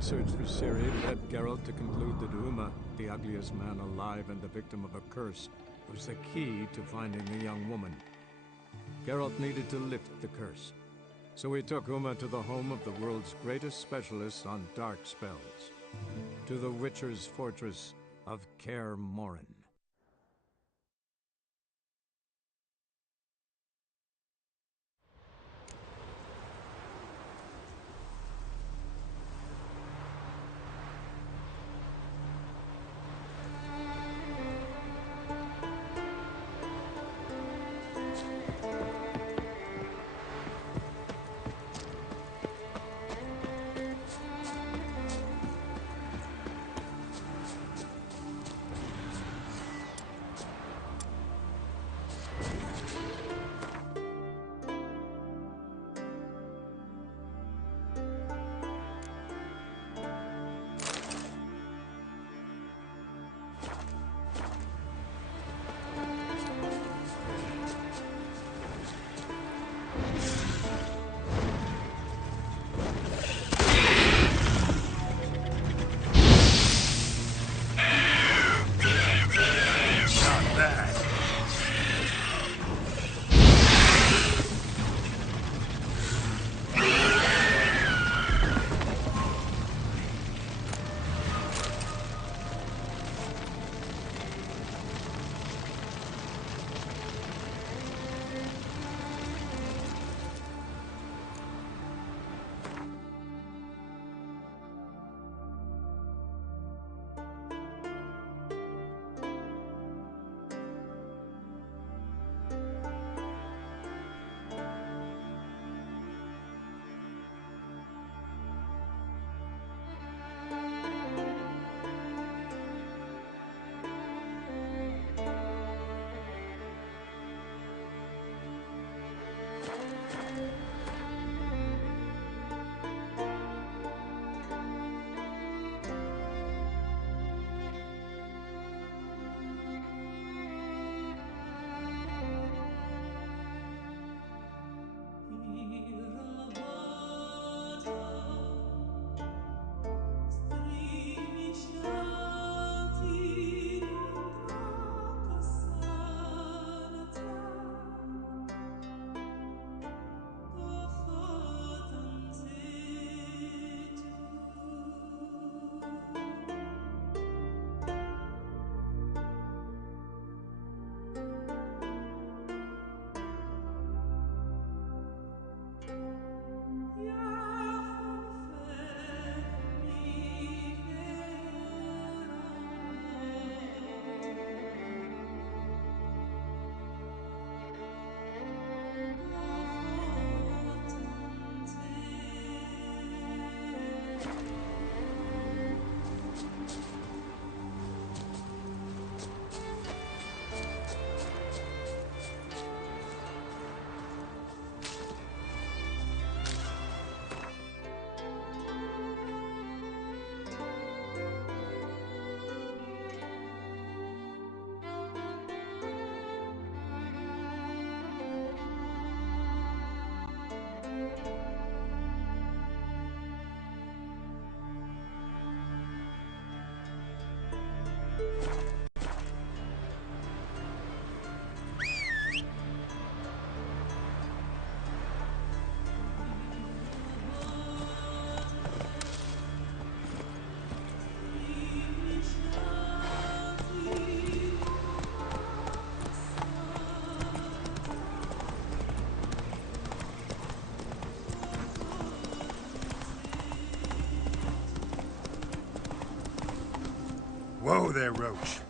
search for Ciri led Geralt to conclude that Uma, the ugliest man alive and the victim of a curse, was the key to finding the young woman. Geralt needed to lift the curse, so he took Uma to the home of the world's greatest specialist on dark spells, to the Witcher's fortress of Kaer Morhen. Whoa there, Roach.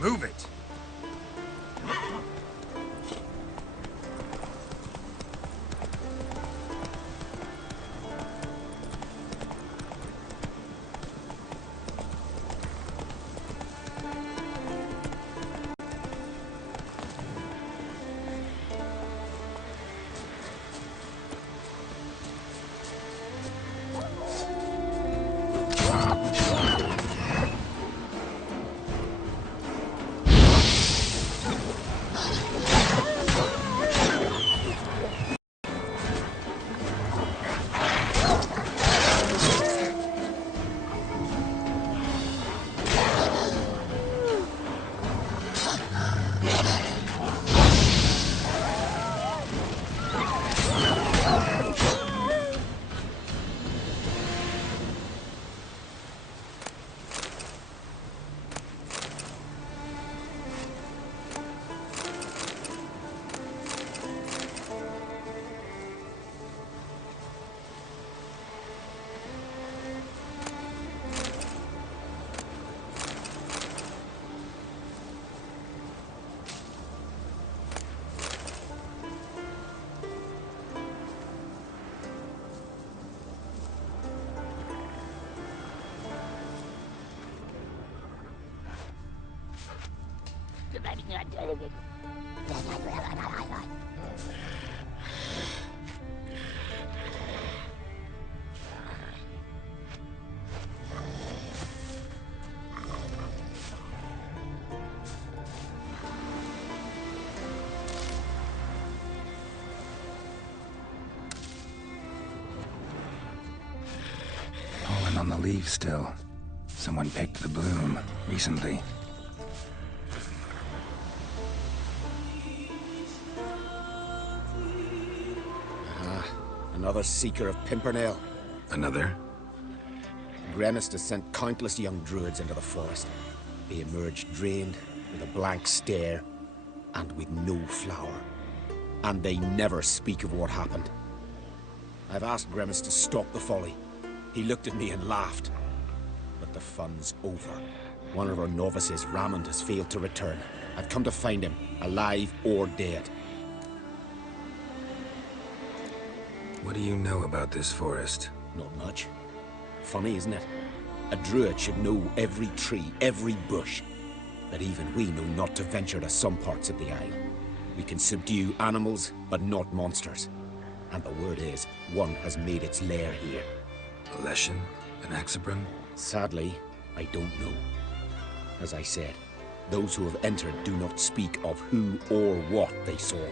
Move it! Pollen on the leaves still. Someone picked the bloom recently. Another seeker of Pimpernel. Another? Gremist has sent countless young druids into the forest. They emerge drained, with a blank stare, and with no flower. And they never speak of what happened. I've asked Gremist to stop the folly. He looked at me and laughed. But the fun's over. One of our novices, Ramond, has failed to return. I've come to find him, alive or dead. What do you know about this forest? Not much. Funny, isn't it? A druid should know every tree, every bush. But even we know not to venture to some parts of the isle. We can subdue animals, but not monsters. And the word is, one has made its lair here. A Leshen? An Axabron? Sadly, I don't know. As I said, those who have entered do not speak of who or what they saw.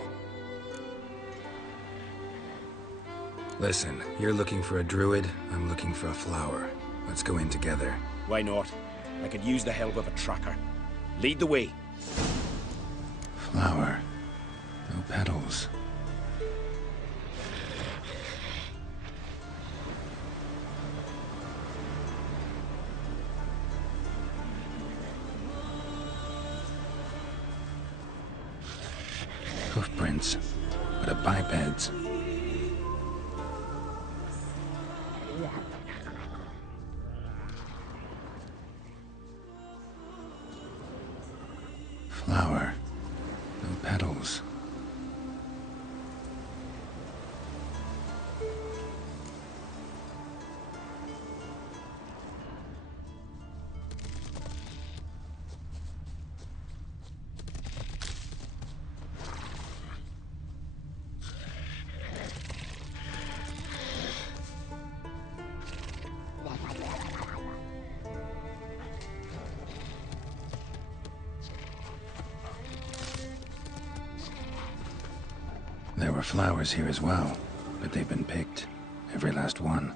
Listen, you're looking for a druid, I'm looking for a flower. Let's go in together. Why not? I could use the help of a tracker. Lead the way. Flower. No petals. Hoofprints, but a biped's. Flower. No petals. There were flowers here as well, but they've been picked. Every last one.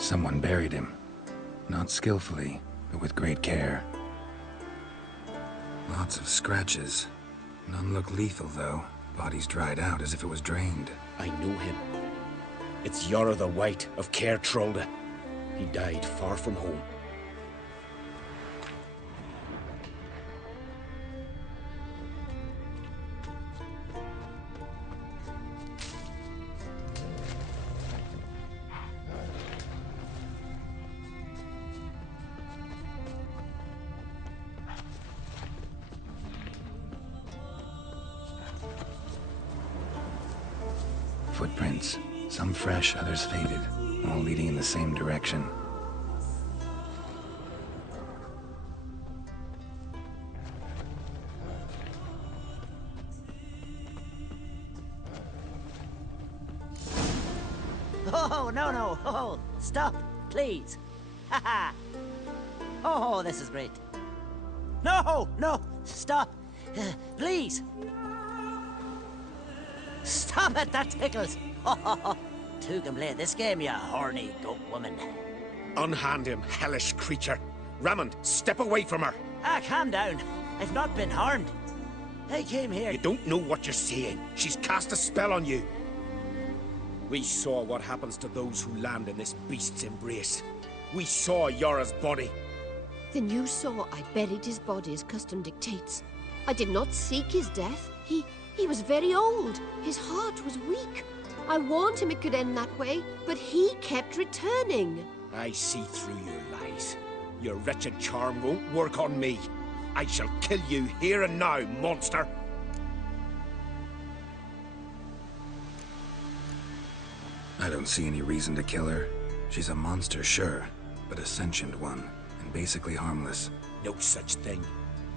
Someone buried him. Not skillfully, but with great care. Lots of scratches. None look lethal, though. Body's dried out as if it was drained. I know him. It's Yara the White of Caer Trolda. He died far from home. Footprints. Some fresh, others faded. All leading in the same direction. Oh, no. Oh, stop, please. Haha. Oh, this is great. No, stop. Please. Stop it, that tickles. Two can play this game, you horny goat woman. Unhand him, hellish creature. Ramond, step away from her. Calm down. I've not been harmed. I came here. You don't know what you're saying. She's cast a spell on you. We saw what happens to those who land in this beast's embrace. We saw Yara's body. Then you saw I buried his body as custom dictates. I did not seek his death. He was very old. His heart was weak. I warned him it could end that way, but he kept returning. I see through your lies. Your wretched charm won't work on me. I shall kill you here and now, monster! I don't see any reason to kill her. She's a monster, sure, but a sentient one, and basically harmless. No such thing.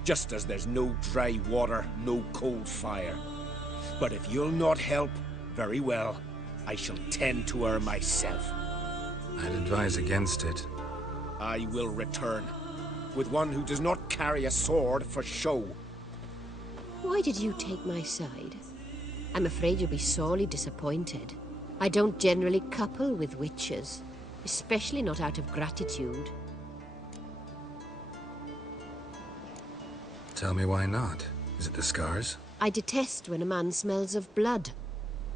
Just as there's no dry water, no cold fire. But if you'll not help, very well. I shall tend to her myself. I'd advise against it. I will return, with one who does not carry a sword for show. Why did you take my side? I'm afraid you'll be sorely disappointed. I don't generally couple with witches, especially not out of gratitude. Tell me why not. Is it the scars? I detest when a man smells of blood.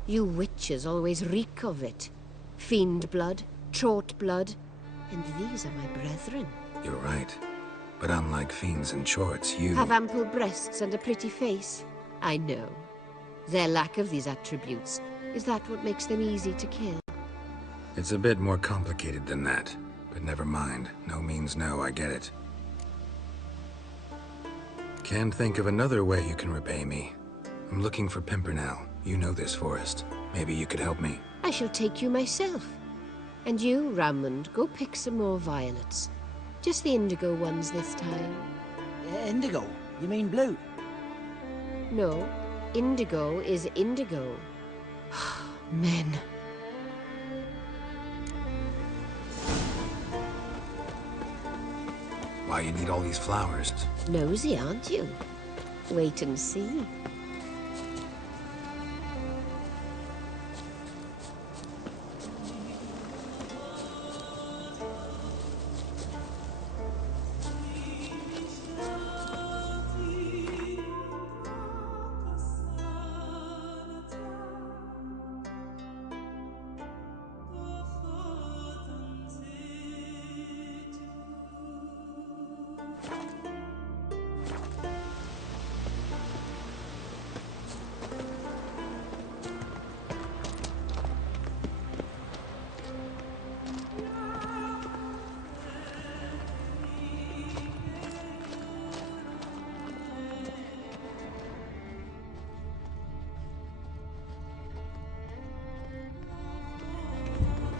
You witches always reek of it. Fiend blood, trot blood, and these are my brethren. You're right. But unlike fiends and chorts, you... Have ample breasts and a pretty face. I know. Their lack of these attributes, is that what makes them easy to kill? It's a bit more complicated than that. But never mind. No means no, I get it. Can't think of another way you can repay me. I'm looking for Pimpernel. You know this forest. Maybe you could help me. I shall take you myself. And you, Rammond, go pick some more violets. Just the indigo ones this time. Indigo? You mean blue? No, indigo is indigo. Men. Why you need all these flowers? Nosy, aren't you? Wait and see.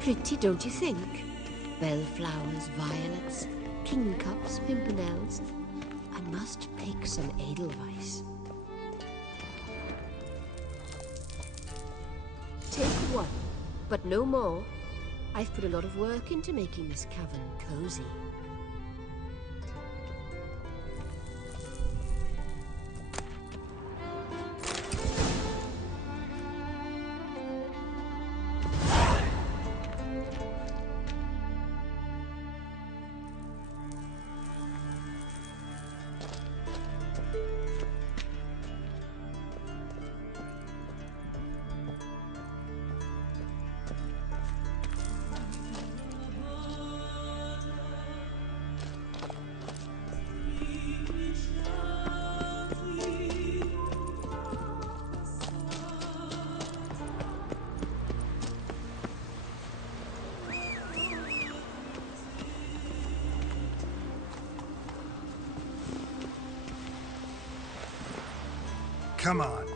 Pretty, don't you think? Bellflowers, violets, kingcups, pimpernels. I must pick some edelweiss. Take one, but no more. I've put a lot of work into making this cavern cozy. Come on.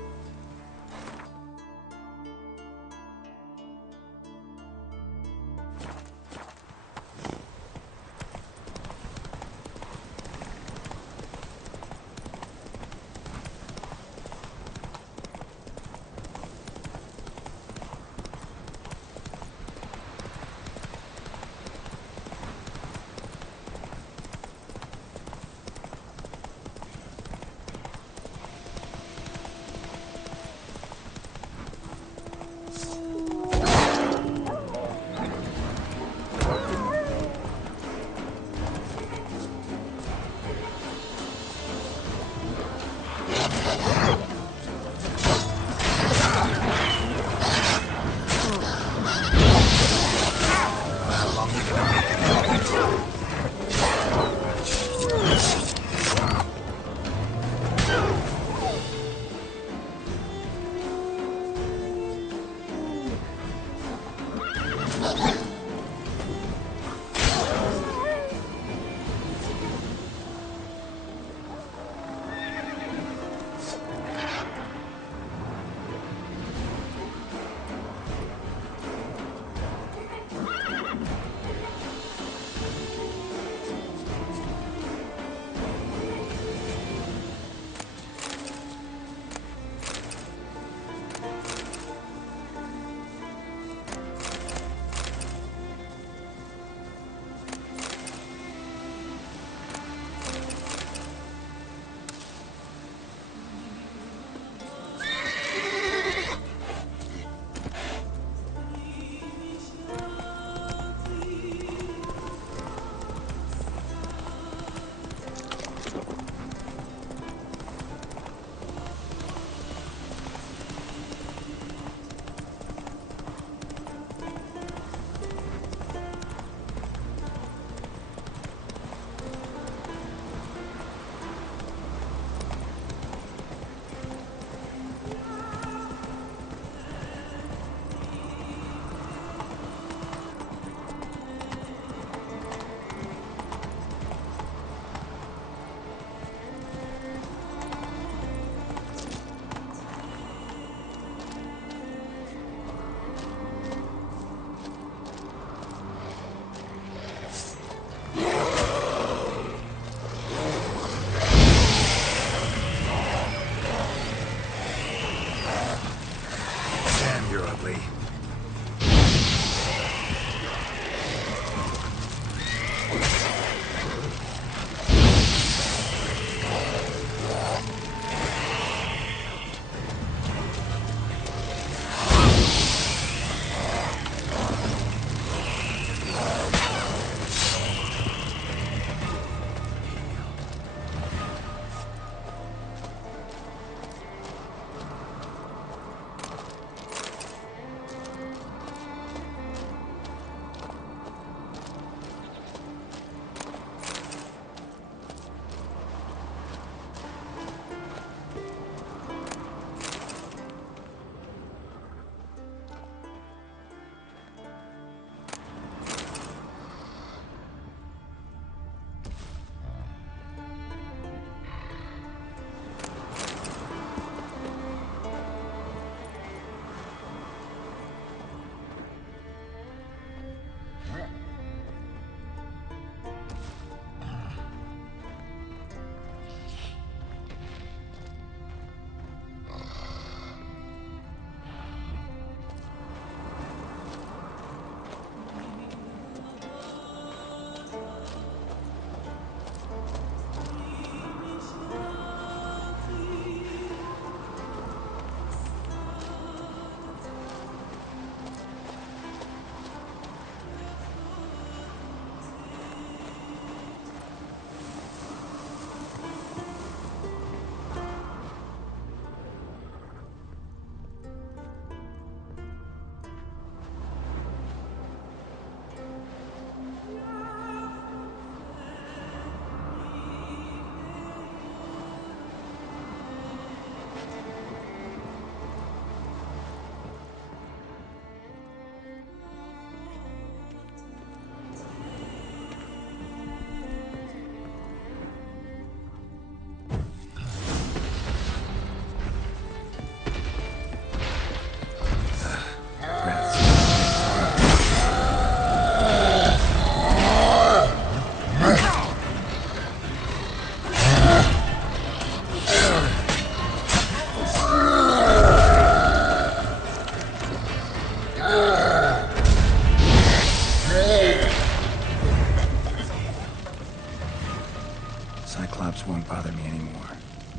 Cyclops won't bother me anymore.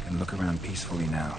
Can look around peacefully now.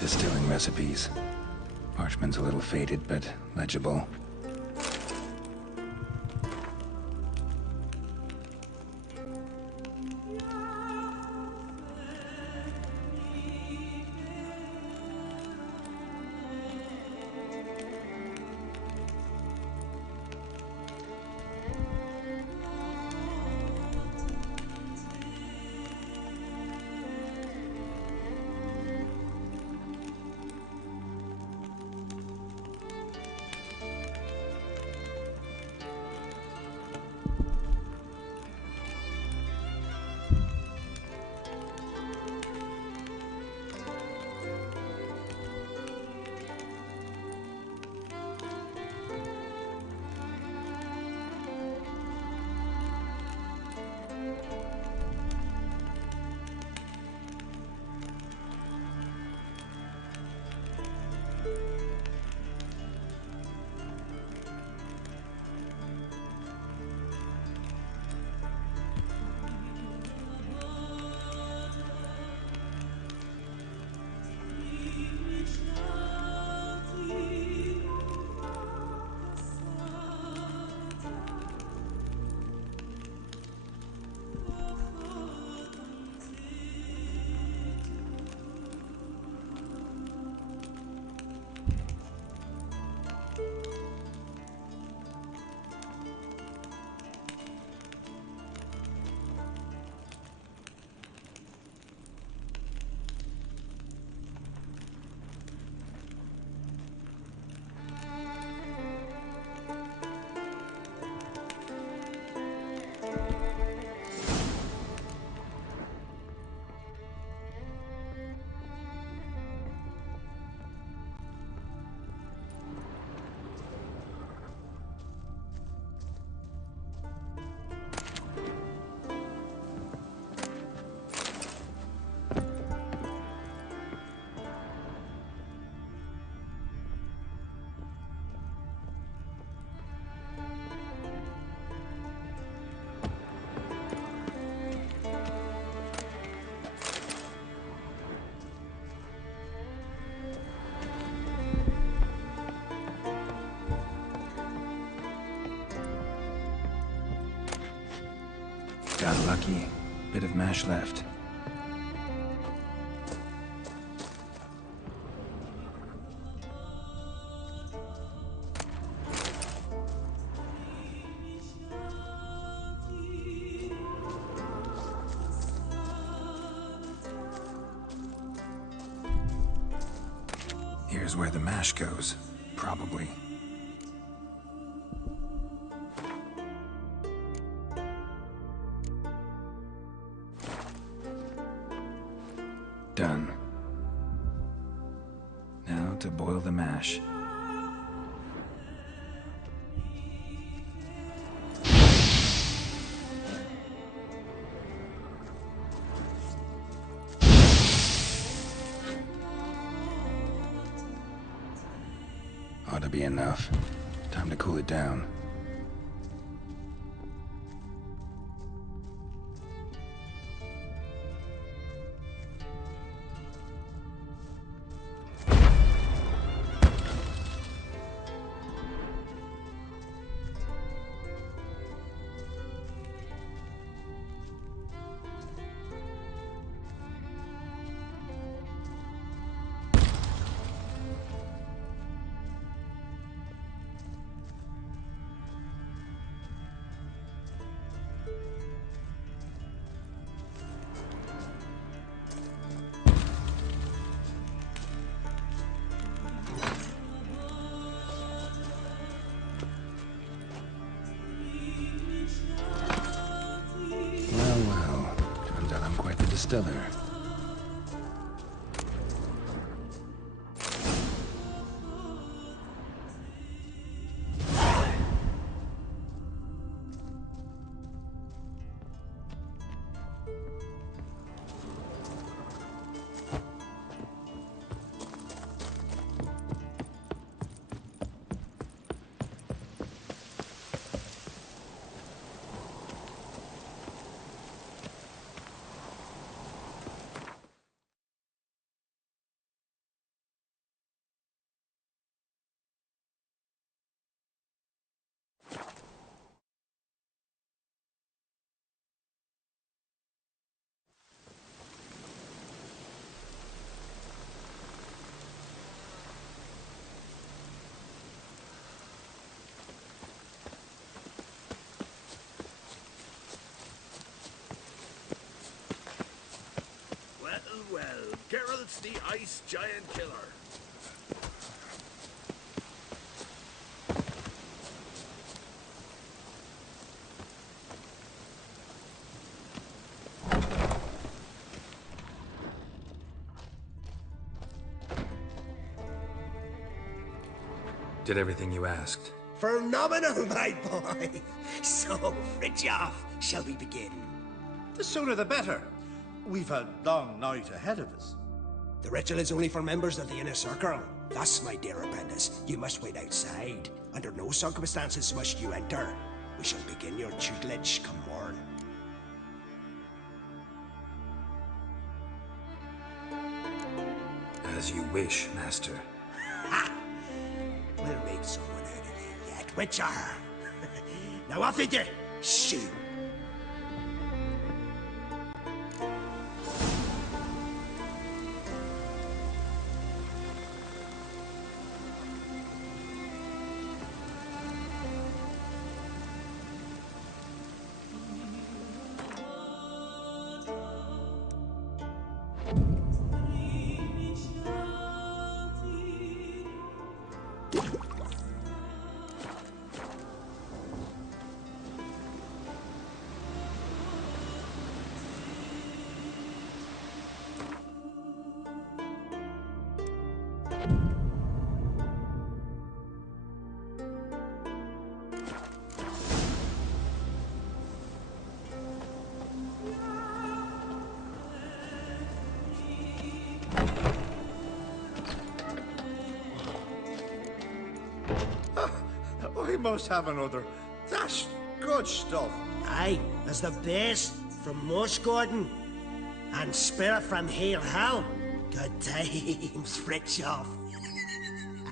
Distilling recipes. Parchment's a little faded, but legible. Got lucky. Bit of mash left. Here's where the mash goes. Probably. Done. Now to boil the mash. Ought to be enough. Time to cool it down. stellar. Well, Geralt's the Ice Giant Killer. Did everything you asked. Phenomenal, my boy. So, Fridtjof, shall we begin? The sooner the better. We've a long night ahead of us. The ritual is only for members of the inner circle. Thus, my dear apprentice, you must wait outside. Under no circumstances must you enter. We shall begin your tutelage come morn. As you wish, Master. Ha! We'll make someone out of you yet, Witcher. Now off with you! Shoot! We must have another. That's good stuff. Aye, as the best from Moss Gordon and Spirit from Hale Hell. Good times, Fritjof.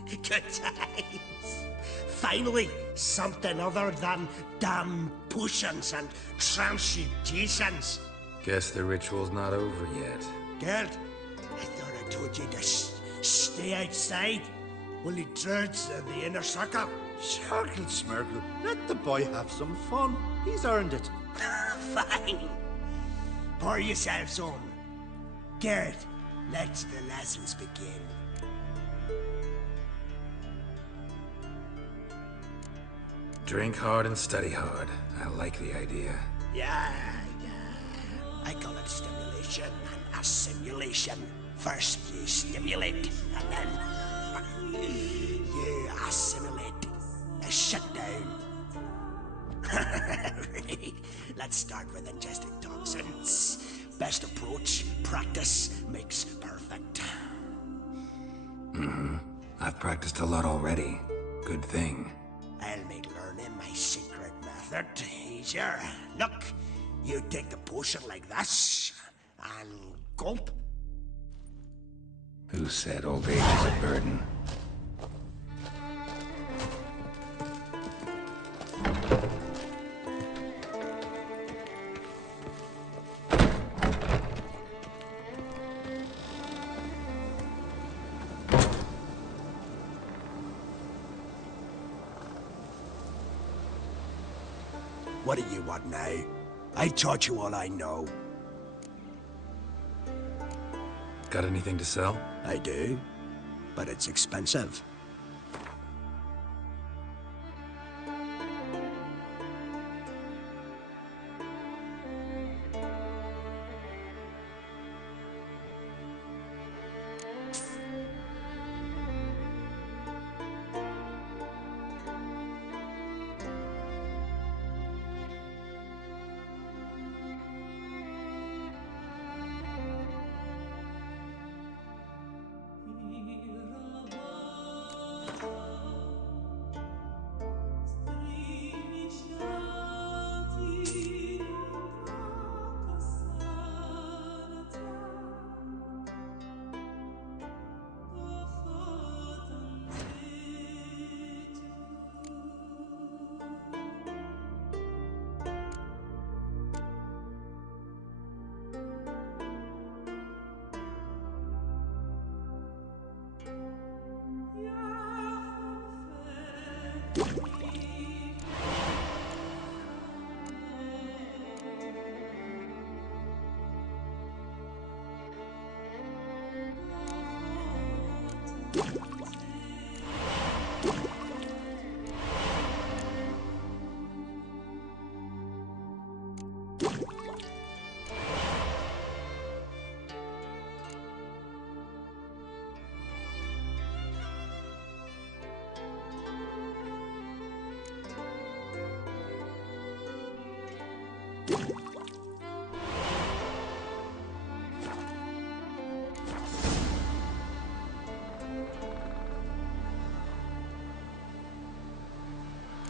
Good times. Finally, something other than damn potions and transmutations. Guess the ritual's not over yet. Gerd, I thought I told you to stay outside. Only druids in the inner circle. Circle Smirkle, let the boy have some fun. He's earned it. Fine. Pour yourselves on. Gerd, let the lessons begin. Drink hard and study hard. I like the idea. Yeah. I call it stimulation and assimilation. First you stimulate, and then you assimilate. Shut down. Let's start with ingesting toxins. Best approach, practice makes perfect. I've practiced a lot already. Good thing. I'll make learning my secret method easier. Look, you take the potion like this, and gulp. Who said old age is a burden? What do you want now? I taught you all I know. Got anything to sell? I do, but it's expensive.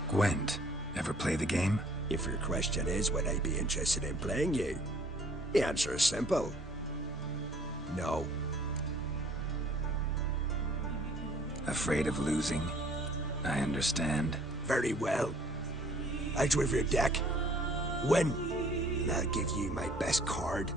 Gwent, ever play the game? If your question is, would I be interested in playing you? The answer is simple. No. Afraid of losing? I understand. Very well. Out with your deck. Win, and I'll give you my best card.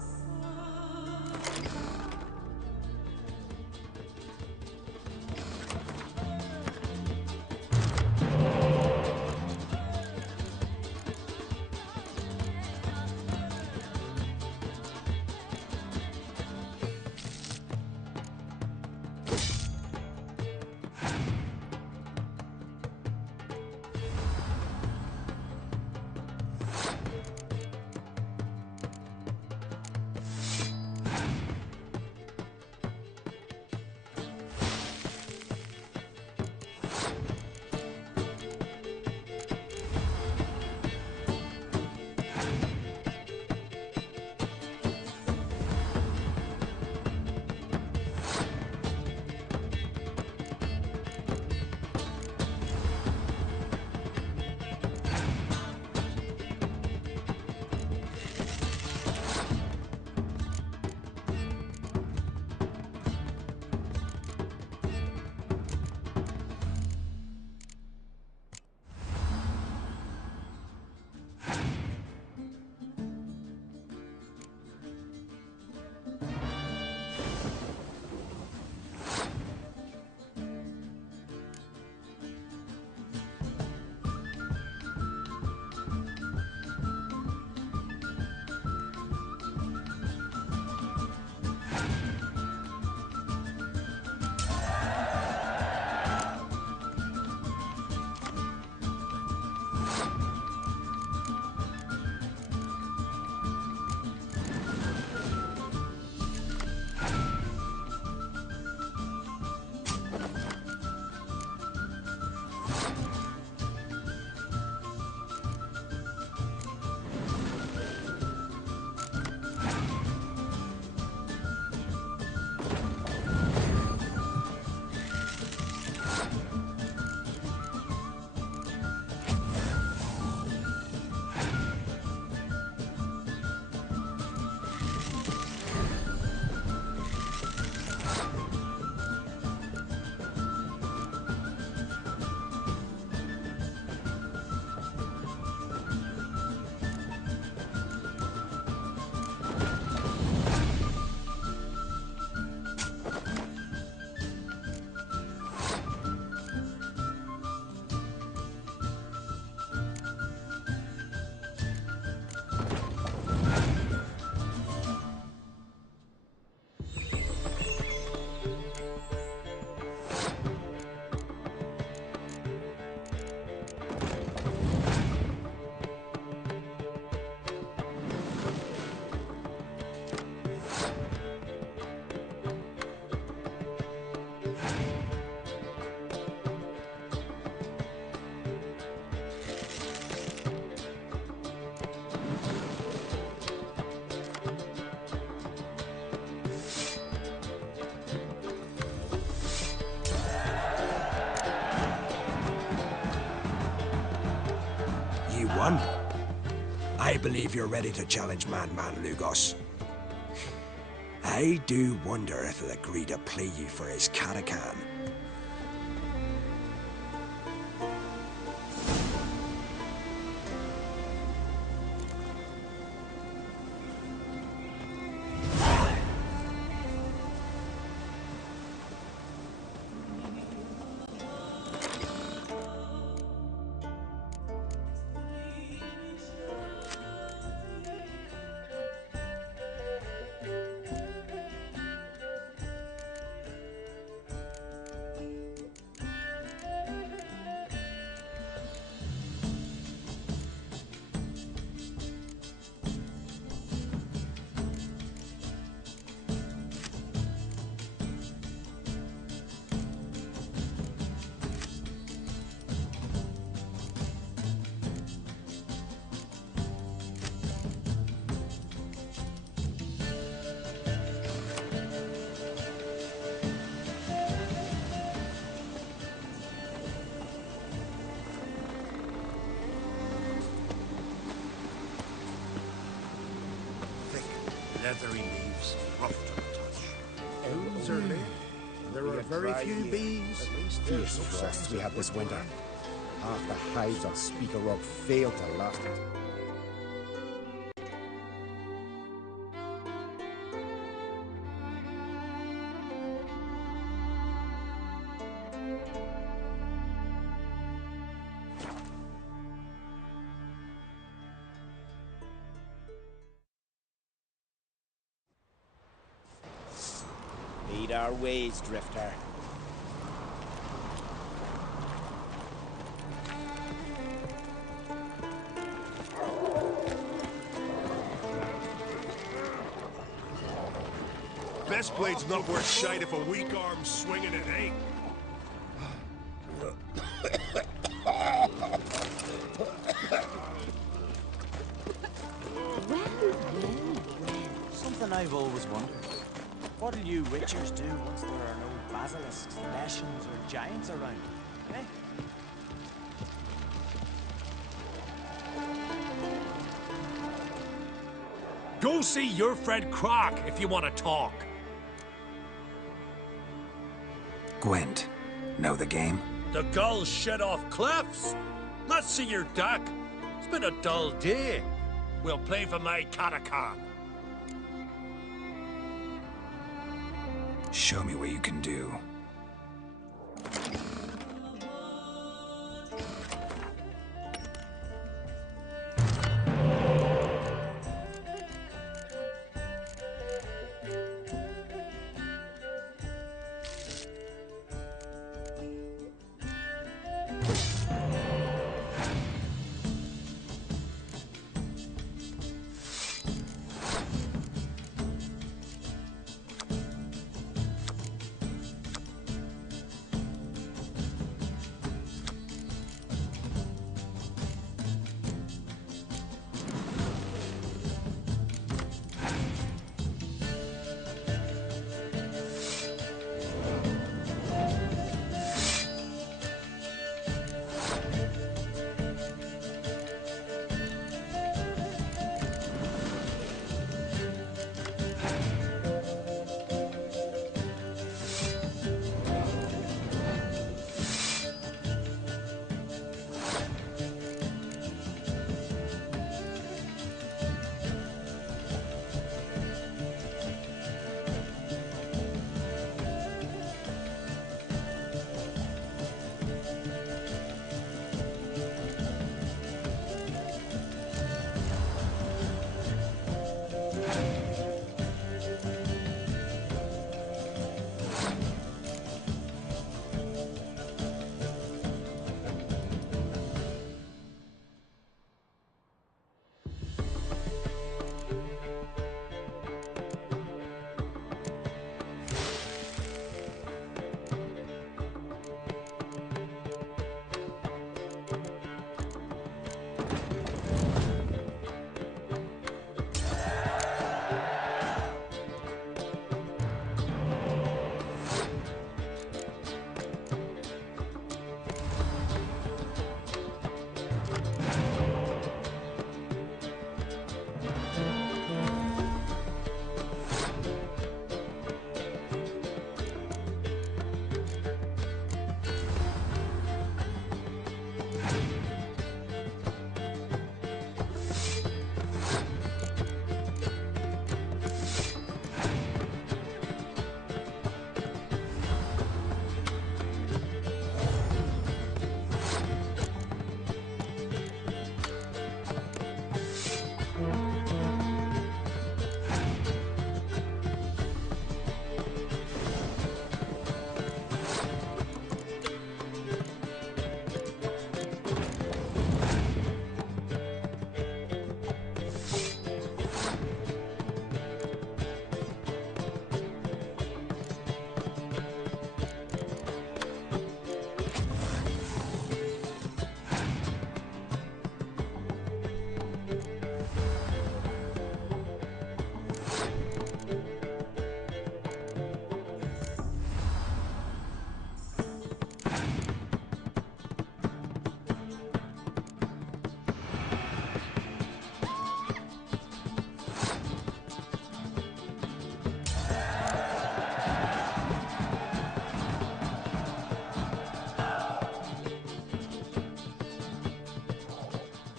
One, I believe you're ready to challenge Madman Lugos. I do wonder if he'll agree to play you for his Catacan. leathery leaves, rough to the touch. Blooms are late. There are very few bees. At least there's Fierce no frosts signs we of had this winter. woodworm. Half the hives on Speaker Rock failed to last it. Lead our ways, Drifter. Best blade's not worth shite if a weak arm's swinging it, eh? Something I've always wondered. What'll you witchers do once there are no basilisks, leshens, or giants around? Eh? Go see your friend Croc if you want to talk. Gwent. Know the game? The gulls shed off cliffs. Let's see your duck. It's been a dull day. We'll play for my Katakan. Show me what you can do.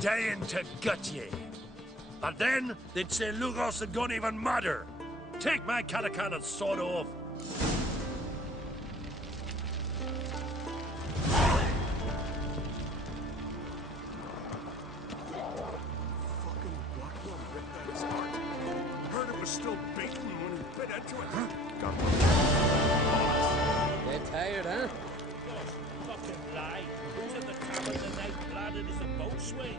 dying to gut ye. And then they'd say Lugos had gone even madder. Take my Catacan and sod off. Fucking Blackblood ripped out his heart. Heard it was still beating when he bit into it. Get tired, huh? Just fucking lie. Who's in the tavern tonight planted as a boatswain?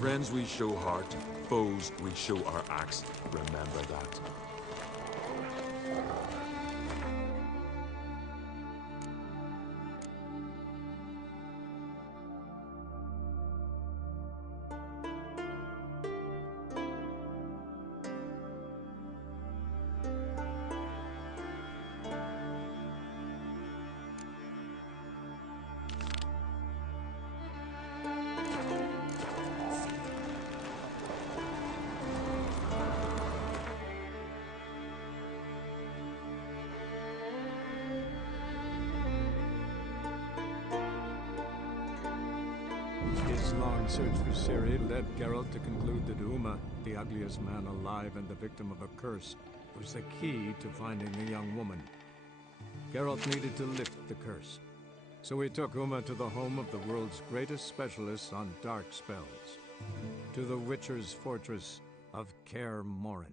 Friends we show heart, foes we show our axe. Remember that. His long search for Ciri led Geralt to conclude that Uma, the ugliest man alive and the victim of a curse, was the key to finding the young woman. Geralt needed to lift the curse, so he took Uma to the home of the world's greatest specialists on dark spells, to the Witcher's fortress of Kaer Morhen.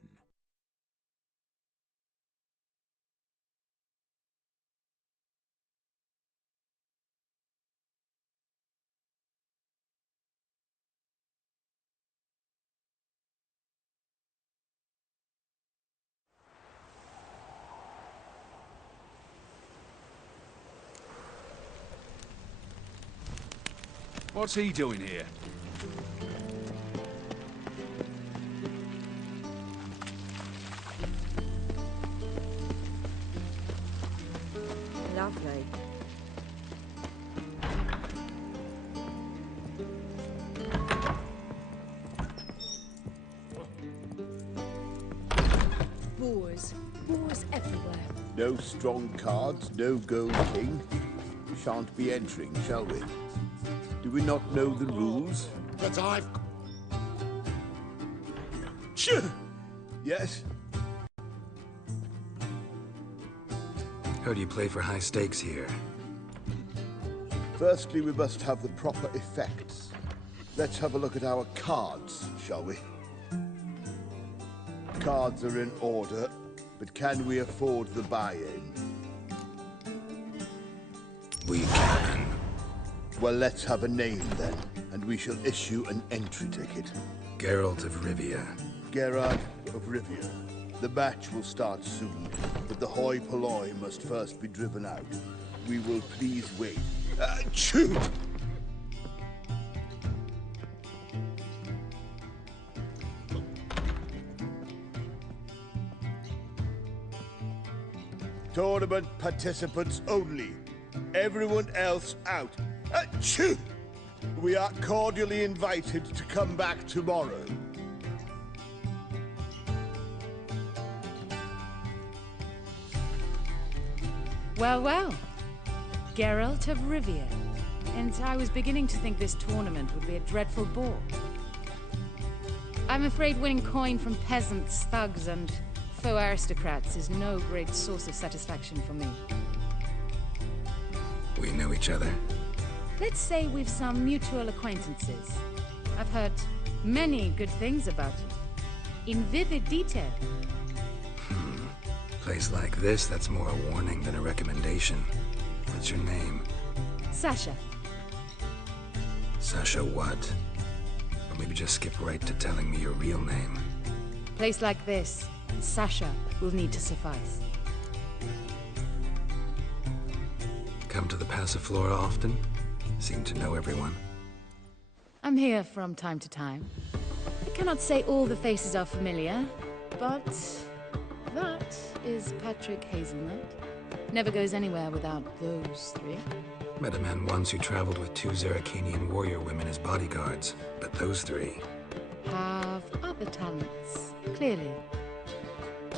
What's he doing here? Lovely. Boars. Boars everywhere. No strong cards, no gold king. Shan't be entering, shall we? Do we not know the rules? But I've... Shoo! Yes? How do you play for high stakes here? Firstly, we must have the proper effects. Let's have a look at our cards, shall we? Cards are in order, but can we afford the buy-in? We can. Well, let's have a name then, and we shall issue an entry ticket. Geralt of Rivia. Gerard of Rivia. The match will start soon, but the hoi polloi must first be driven out. We will please wait. Shoot! Tournament participants only. Everyone else out. Achoo! We are cordially invited to come back tomorrow. Well, well. Geralt of Rivia. And I was beginning to think this tournament would be a dreadful bore. I'm afraid winning coin from peasants, thugs, and faux aristocrats is no great source of satisfaction for me. We know each other. Let's say we've some mutual acquaintances. I've heard many good things about you. in vivid detail. Place like this, that's more a warning than a recommendation. What's your name? Sasha. Sasha what? Or maybe just skip right to telling me your real name. Place like this, Sasha will need to suffice. Come to the Passiflora often? Seem to know everyone. I'm here from time to time. I cannot say all the faces are familiar, but that is Patrick Hazelnut. Never goes anywhere without those three. Met a man once who traveled with 2 Zerrikanian warrior women as bodyguards, but those three... have other talents, clearly.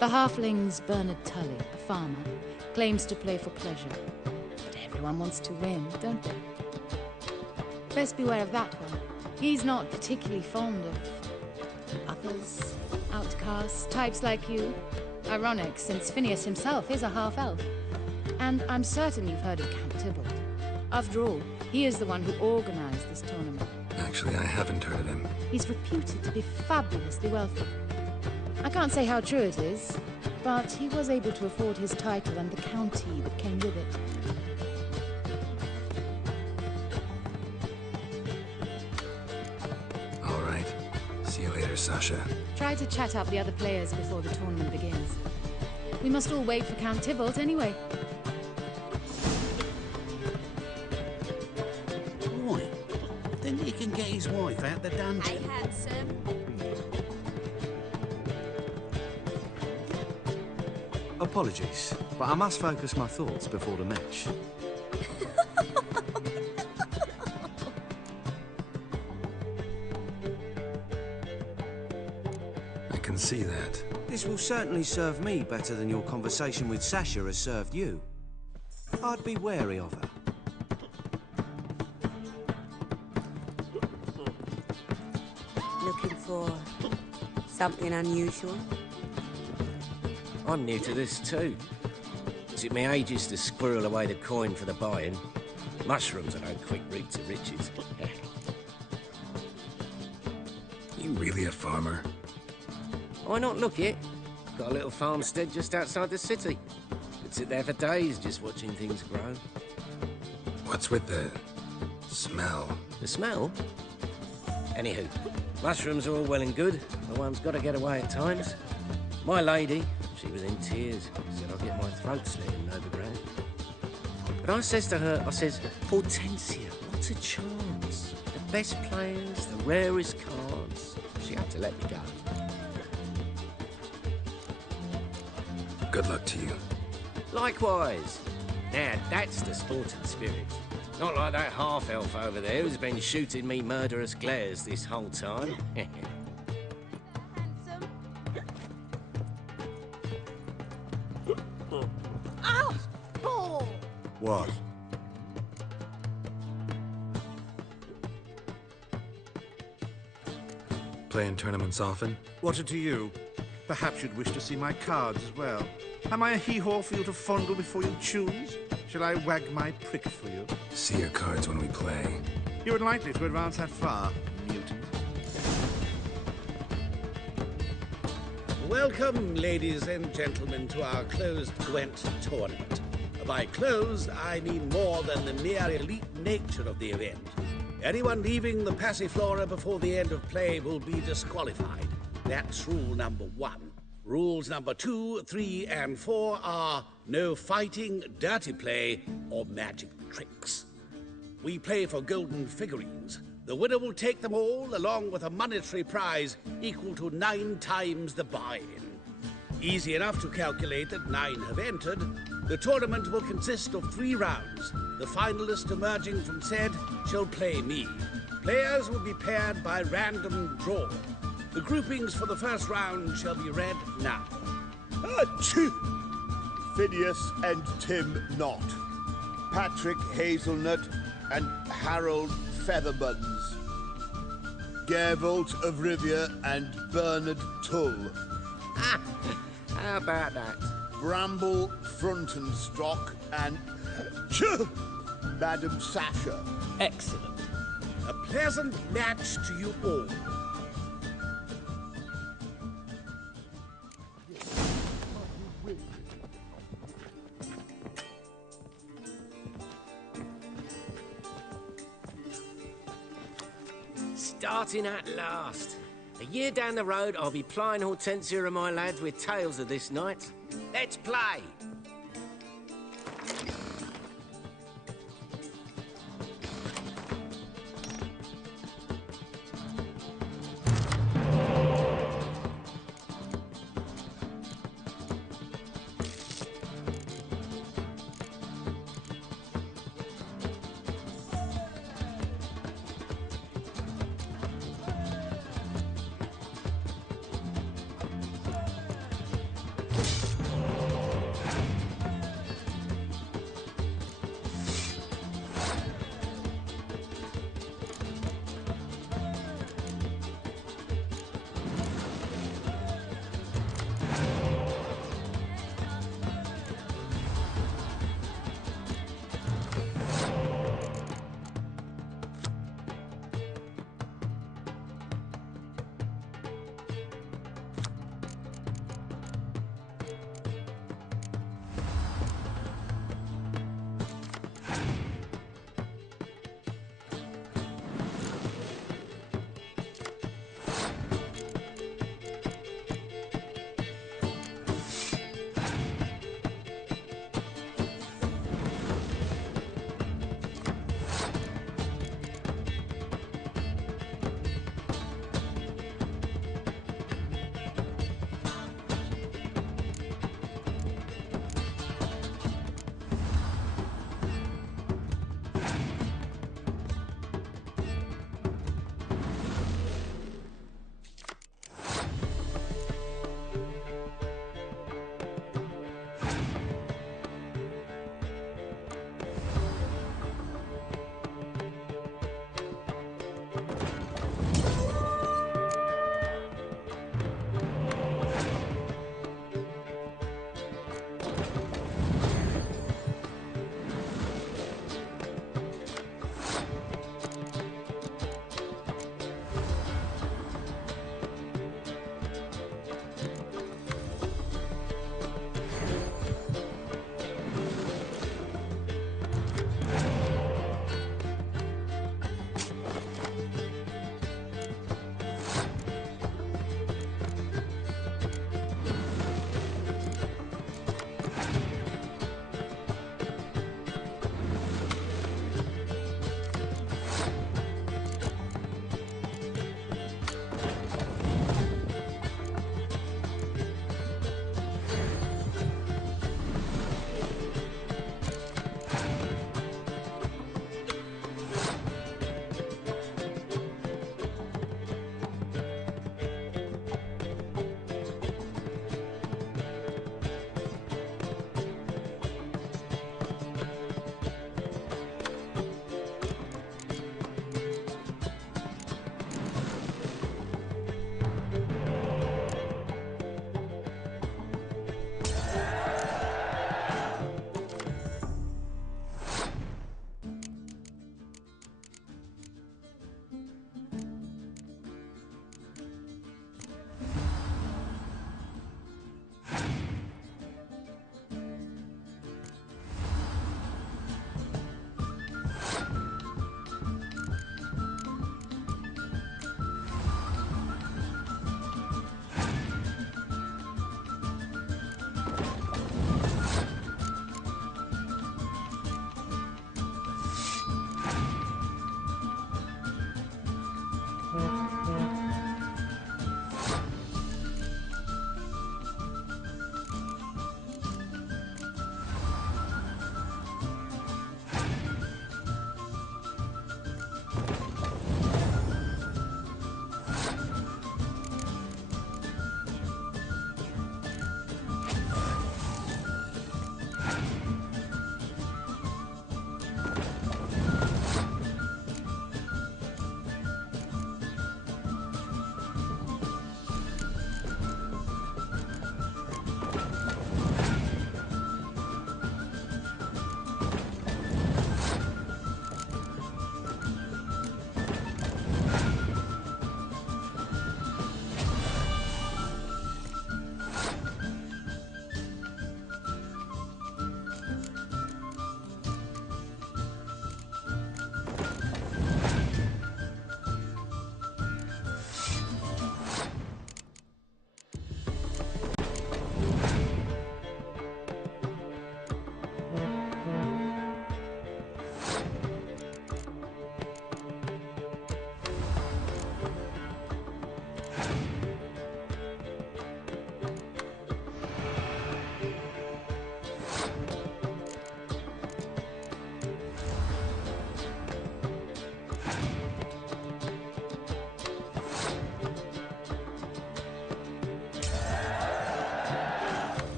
The halfling's Bernard Tully, a farmer, claims to play for pleasure. But everyone wants to win, don't they? Best beware of that one. He's not particularly fond of others, outcasts, types like you. Ironic, since Phineas himself is a half-elf. And I'm certain you've heard of Count Tybalt. After all, he is the one who organized this tournament. Actually, I haven't heard of him. He's reputed to be fabulously wealthy. I can't say how true it is, but he was able to afford his title and the county that came with it. All right. See you later, Sasha. Try to chat up the other players before the tournament begins. We must all wait for Count Tybalt anyway. Why? Then he can get his wife out the dungeon. Hey, handsome. Apologies, but I must focus my thoughts before the match. I can see that. This will certainly serve me better than your conversation with Sasha has served you. I'd be wary of her. Looking for something unusual? I'm new to this too. Took me ages to squirrel away the coin for the buy-in. Mushrooms are no quick route to riches. You really a farmer? Why not look it? Got a little farmstead just outside the city. Could sit there for days just watching things grow. What's with the smell? The smell? Anywho, mushrooms are all well and good, but one's got to get away at times. My lady, she was in tears, said I'd get my throat slit in overground. But I says to her, I says, Hortensia, what a chance. The best players, the rarest cards. She had to let me go. Good luck to you. Likewise. Now, that's the sporting spirit. Not like that half-elf over there who's been shooting me murderous glares this whole time. Ow! Ball! What? Playing tournaments often? What to you? Perhaps you'd wish to see my cards as well. Am I a hee-haw for you to fondle before you choose? Shall I wag my prick for you? See your cards when we play. You would likely to advance that far, mutant. Welcome, ladies and gentlemen, to our closed Gwent tournament. By closed, I mean more than the mere elite nature of the event. Anyone leaving the Passiflora before the end of play will be disqualified. That's rule number 1. Rules number 2, 3, and 4 are no fighting, dirty play, or magic tricks. We play for golden figurines. The winner will take them all, along with a monetary prize equal to 9 times the buy-in. Easy enough to calculate that 9 have entered. The tournament will consist of 3 rounds. The finalist emerging from said shall play me. Players will be paired by random draw. The groupings for the first round shall be read now. Achoo! Phineas and Tim Knott. Patrick Hazelnut and Harold Featherbuns. Gervolt of Rivia and Bernard Tull. How about that? Bramble Frontenstock and Madam Sasha. Excellent. A pleasant match to you all. starting at last. A year down the road, I'll be plying Hortensia and my lads with tales of this night. Let's play!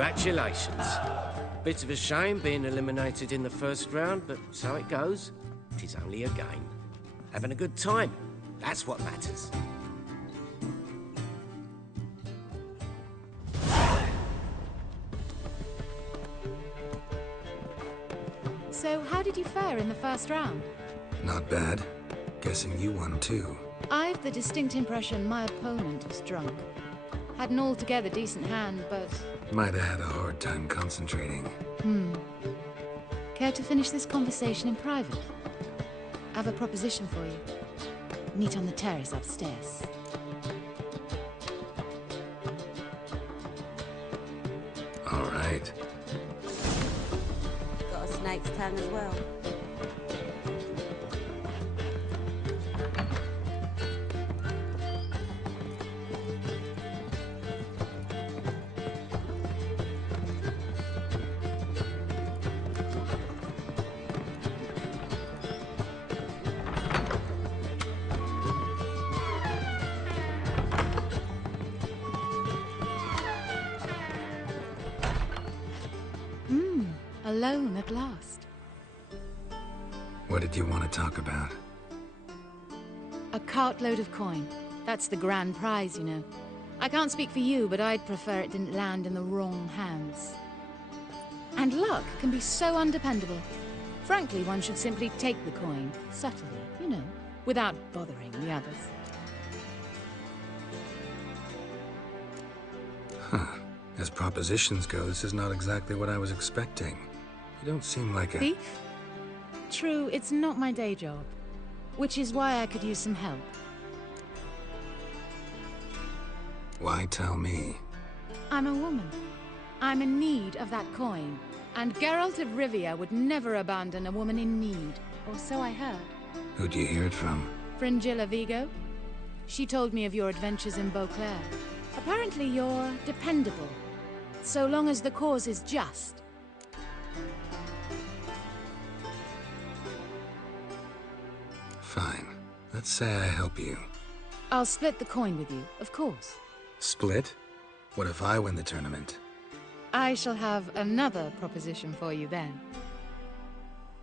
Congratulations. Bit of a shame being eliminated in the first round, but so it goes. It is only a game. Having a good time, that's what matters. So, how did you fare in the first round? Not bad. Guessing you won too. I've the distinct impression my opponent was drunk. Had an altogether decent hand, but... Might have had a hard time concentrating. Care to finish this conversation in private? I have a proposition for you. Meet on the terrace upstairs. All right. Got a snake's tongue as well. Alone at last. What did you want to talk about? A cartload of coin. That's the grand prize, you know. I can't speak for you, but I'd prefer it didn't land in the wrong hands. And luck can be so undependable. Frankly, one should simply take the coin, subtly, you know, without bothering the others. Huh. As propositions go, this is not exactly what I was expecting. You don't seem like a... Thief? True, it's not my day job. Which is why I could use some help. Why tell me? I'm a woman. I'm in need of that coin. And Geralt of Rivia would never abandon a woman in need. Or so I heard. Who'd you hear it from? Fringilla Vigo. She told me of your adventures in Beauclair. Apparently you're dependable. So long as the cause is just. Fine. Let's say I help you. I'll split the coin with you, of course. Split? What if I win the tournament? I shall have another proposition for you then.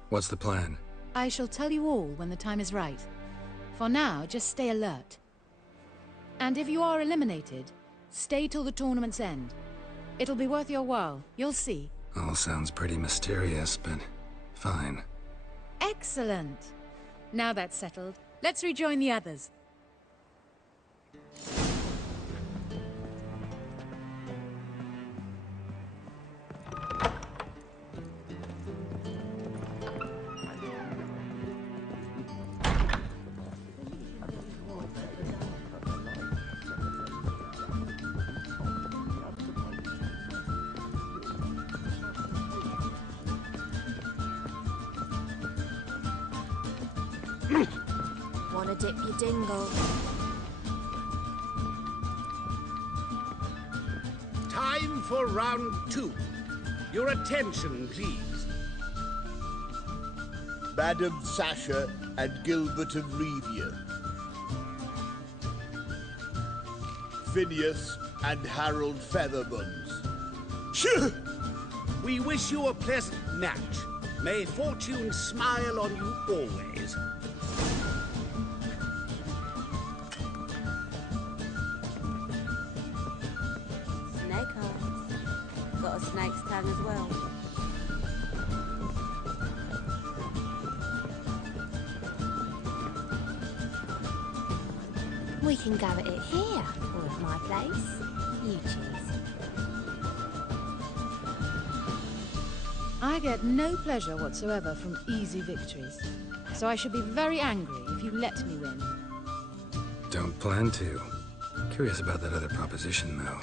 What's the plan? I shall tell you all when the time is right. For now, just stay alert. And if you are eliminated, stay till the tournament's end. It'll be worth your while, you'll see. All sounds pretty mysterious, but fine. Excellent! Now that's settled, let's rejoin the others. Wanna dip your dingle? Time for round 2. Your attention, please. Madam Sasha and Gilbert of Rivia. Phineas and Harold Featherbones. Shoo! We wish you a pleasant match. May fortune smile on you always. Snake eyes. Got a snake's tongue as well. We can go at it here, or at my place. You choose. I get no pleasure whatsoever from easy victories. So I should be very angry if you let me win. Don't plan to. Curious about that other proposition, though.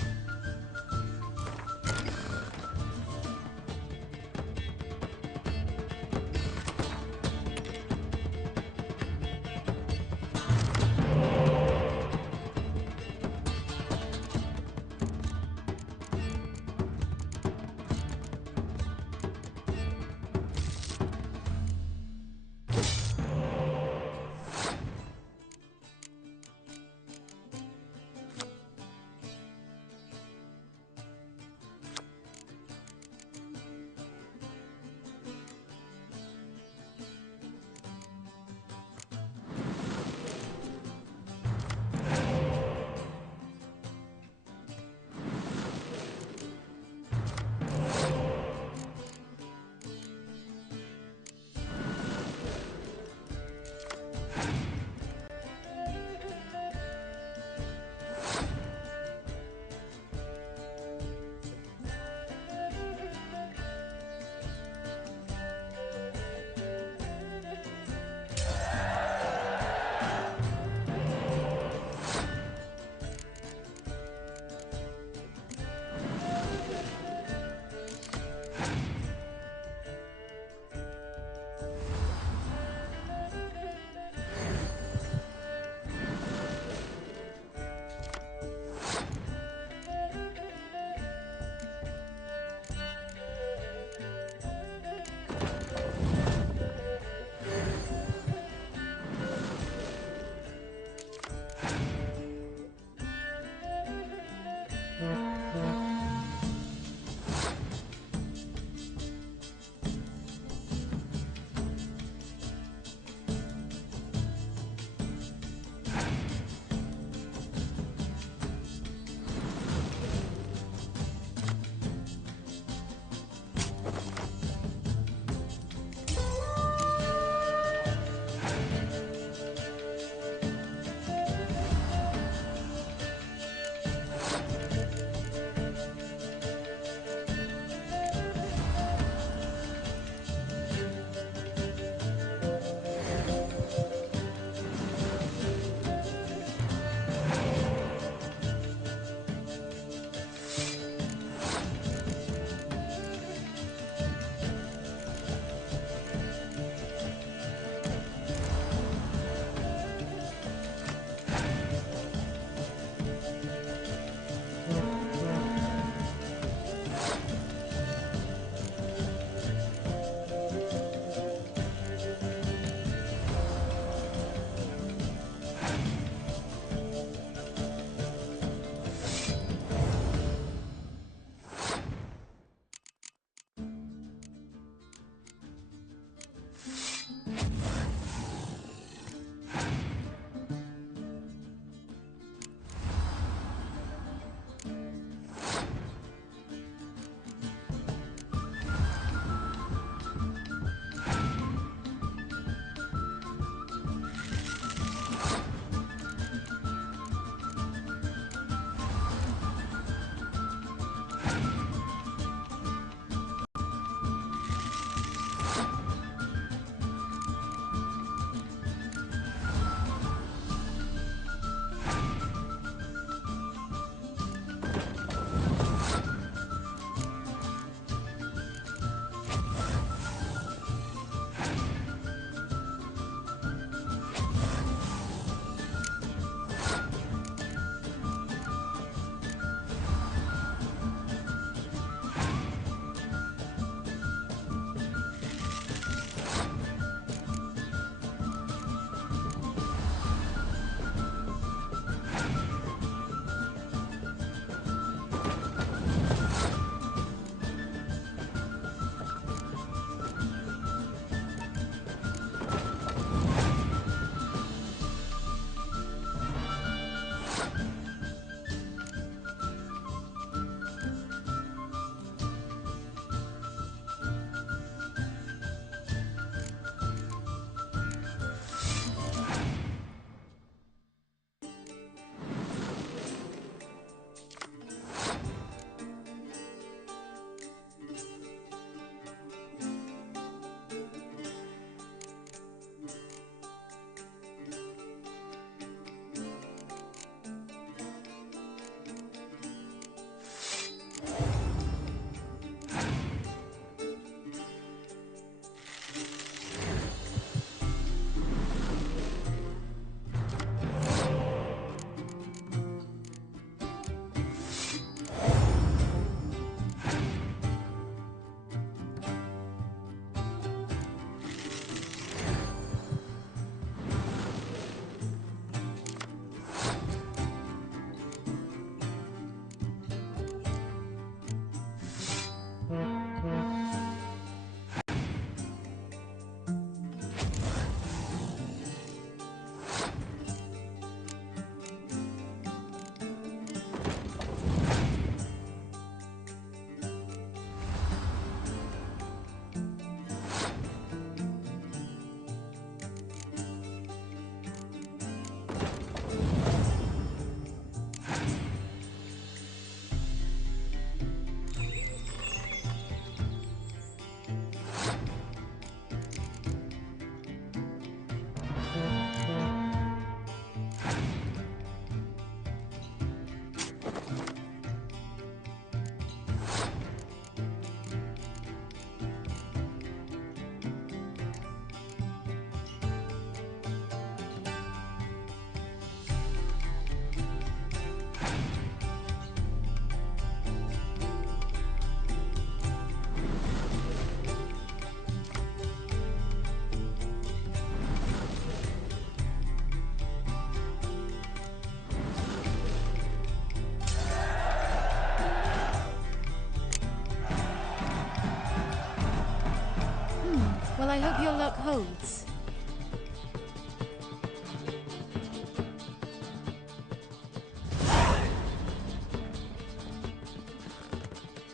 I hope your luck holds.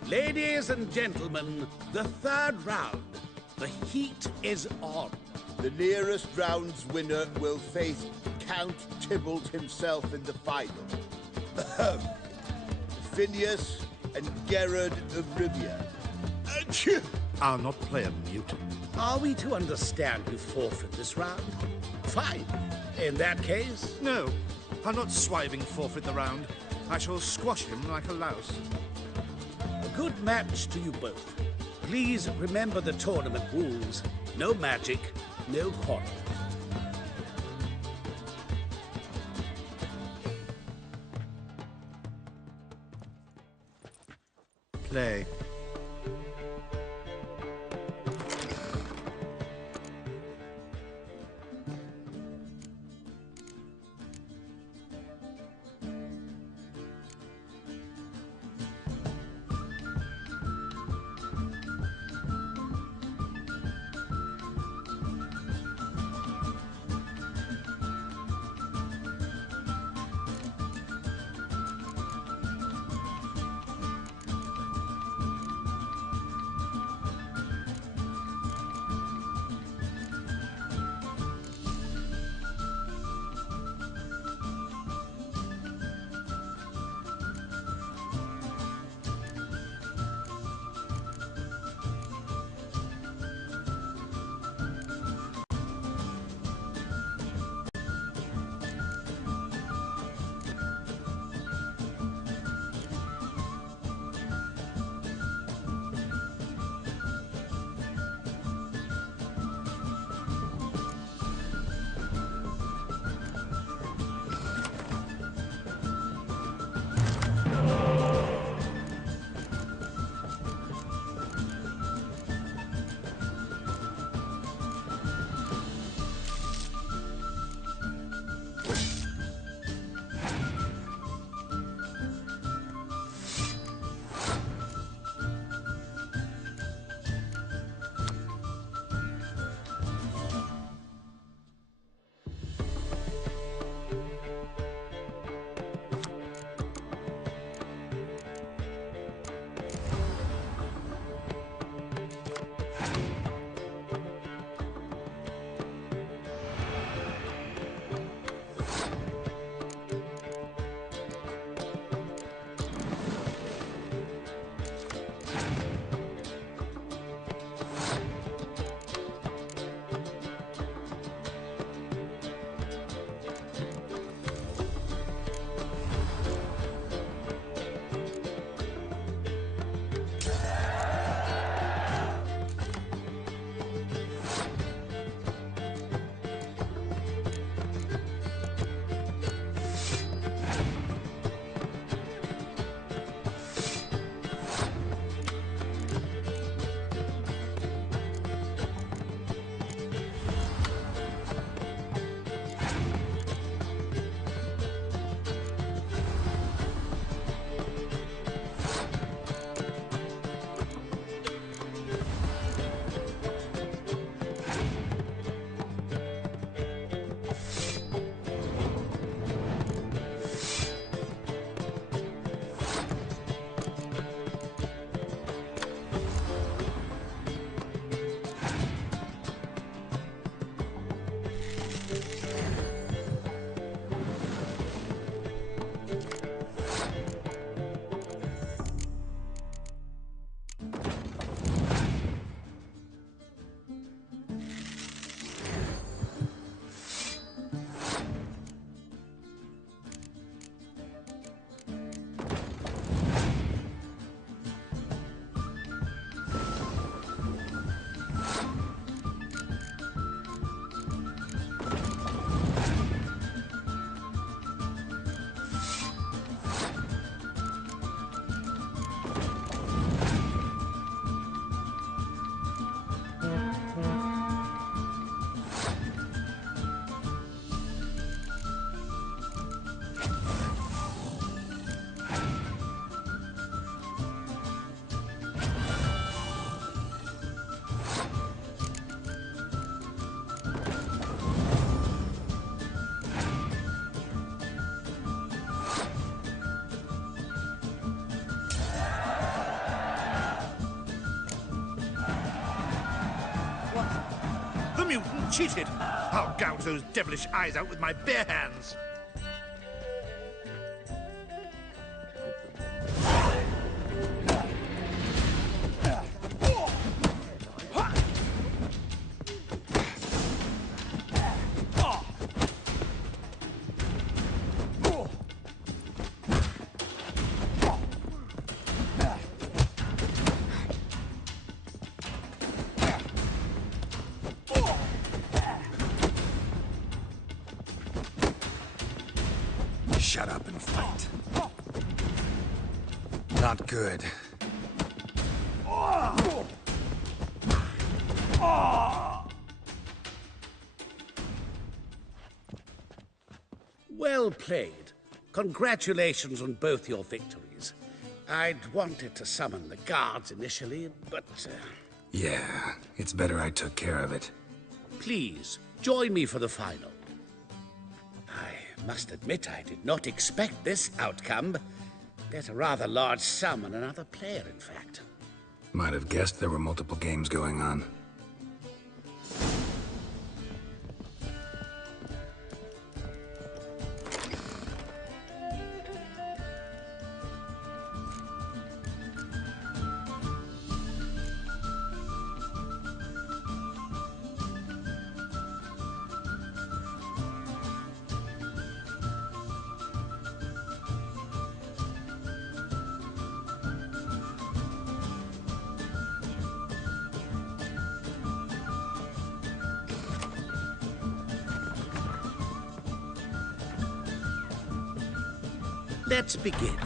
Ladies and gentlemen, the third round. The heat is on. The nearest round's winner will face Count Tybalt himself in the final. Phineas and Gerard of Rivia. Achoo! I'll not play a mute. Are we to understand you forfeit this round? Fine. In that case... No, I'll not swiving forfeit the round. I shall squash him like a louse. A good match to you both. Please remember the tournament rules. No magic, no quarrels. Play. mutant cheated. I'll gouge those devilish eyes out with my bare hands. Shut up and fight. Not good. Well played. Congratulations on both your victories. I'd wanted to summon the guards initially, but... Yeah, it's better I took care of it. Please, join me for the final. I must admit I did not expect this outcome. Bet a rather large sum on another player, in fact. Might have guessed there were multiple games going on. Let's begin.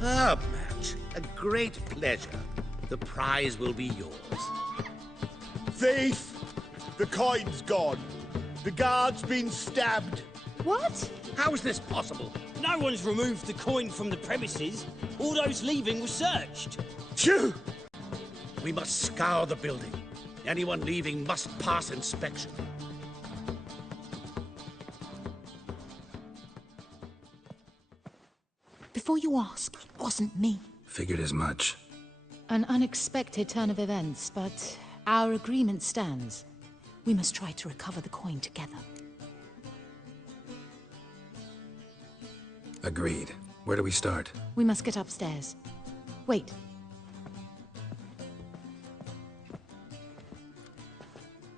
Superb match. A great pleasure. The prize will be yours. Thief! The coin's gone. The guard's been stabbed. What? How is this possible? No one's removed the coin from the premises. All those leaving were searched. Phew! We must scour the building. Anyone leaving must pass inspection. Before you ask, it wasn't me. Figured as much. An unexpected turn of events, but our agreement stands. We must try to recover the coin together. Agreed. Where do we start? We must get upstairs. Wait.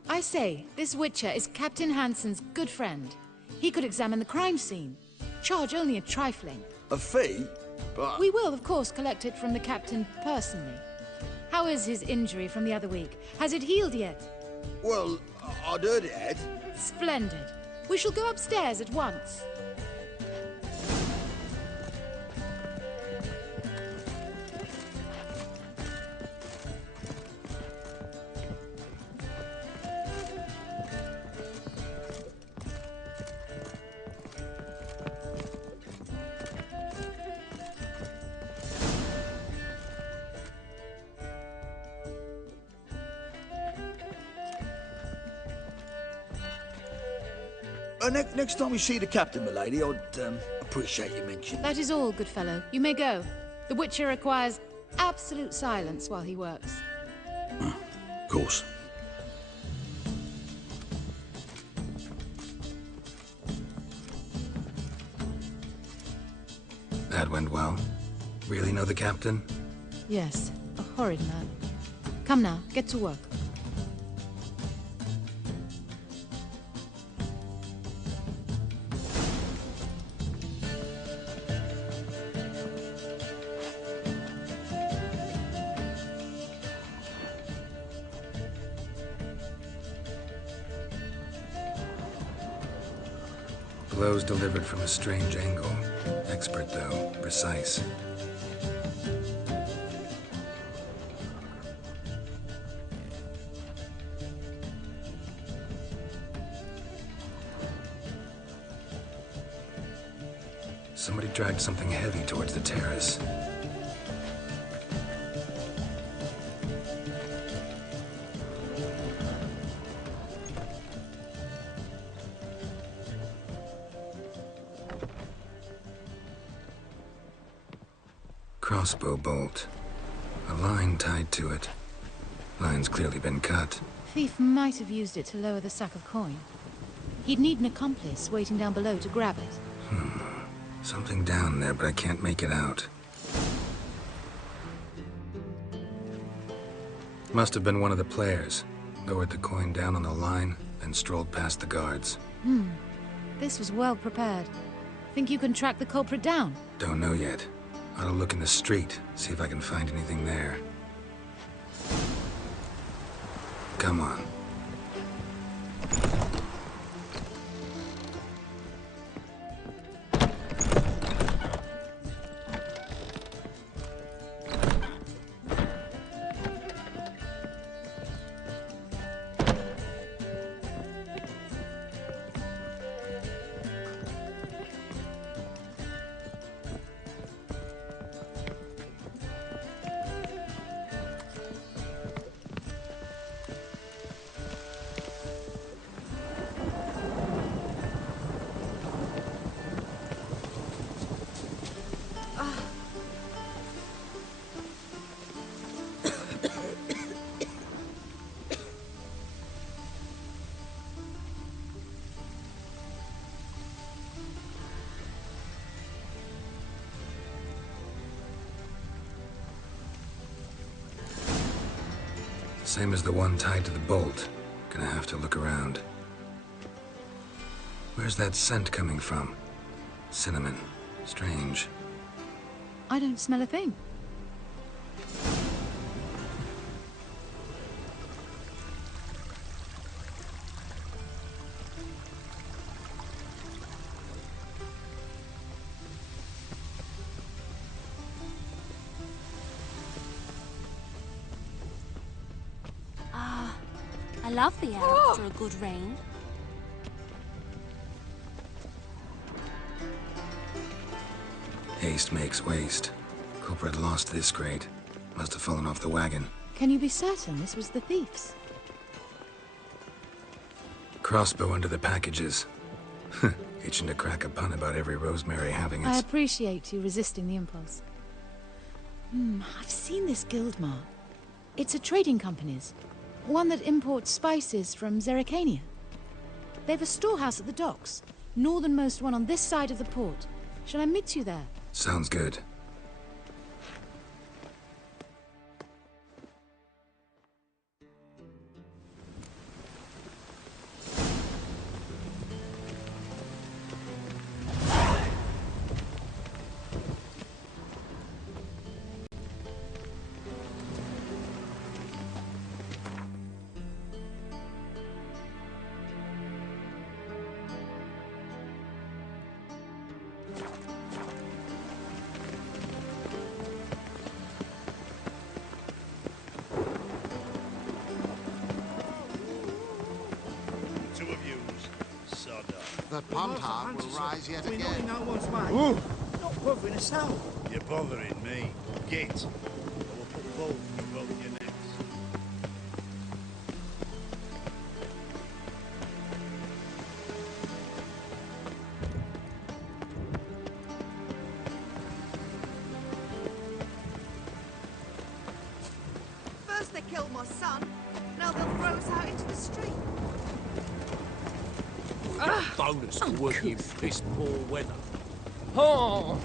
I say, this Witcher is Captain Hansen's good friend. He could examine the crime scene. Charge only a trifling. A fee? But... We will, of course, collect it from the captain personally. How is his injury from the other week? Has it healed yet? Well, I'd heard it had. Splendid. We shall go upstairs at once. Next time we see the captain, milady, I'd appreciate you mentioning. That is all, good fellow. You may go. The Witcher requires absolute silence while he works. Of course. That went well. Really know the captain? Yes, a horrid man. Come now, get to work. Blows delivered from a strange angle. Expert, though. Precise. Somebody dragged something heavy towards the terrace. Crossbow bolt. A line tied to it. Line's clearly been cut. Thief might have used it to lower the sack of coin. He'd need an accomplice waiting down below to grab it. Something down there, but I can't make it out. Must have been one of the players. Lowered the coin down on the line, then strolled past the guards. This was well prepared. Think you can track the culprit down? Don't know yet. Ought to look in the street, see if I can find anything there. Come on. Same as the one tied to the bolt. Gonna have to look around. Where's that scent coming from? Cinnamon. Strange. I don't smell a thing. love the air after a good rain. Haste makes waste. Culprit lost this crate. Must have fallen off the wagon. Can you be certain this was the thief's? Crossbow under the packages. Itching to crack a pun about every Rosemary having I its... appreciate you resisting the impulse. I've seen this guild mark. It's a trading company's. One that imports spices from Zerrikania. They've a storehouse at the docks. Northernmost one on this side of the port. Shall I meet you there? Sounds good. The Pontard will rise yet again. Ooh! Not bothering us now. You're bothering me. Git. I will put both of you both your necks. First they killed my son, now they'll throw us out into the street. Bonus for working in piss poor weather. Oh!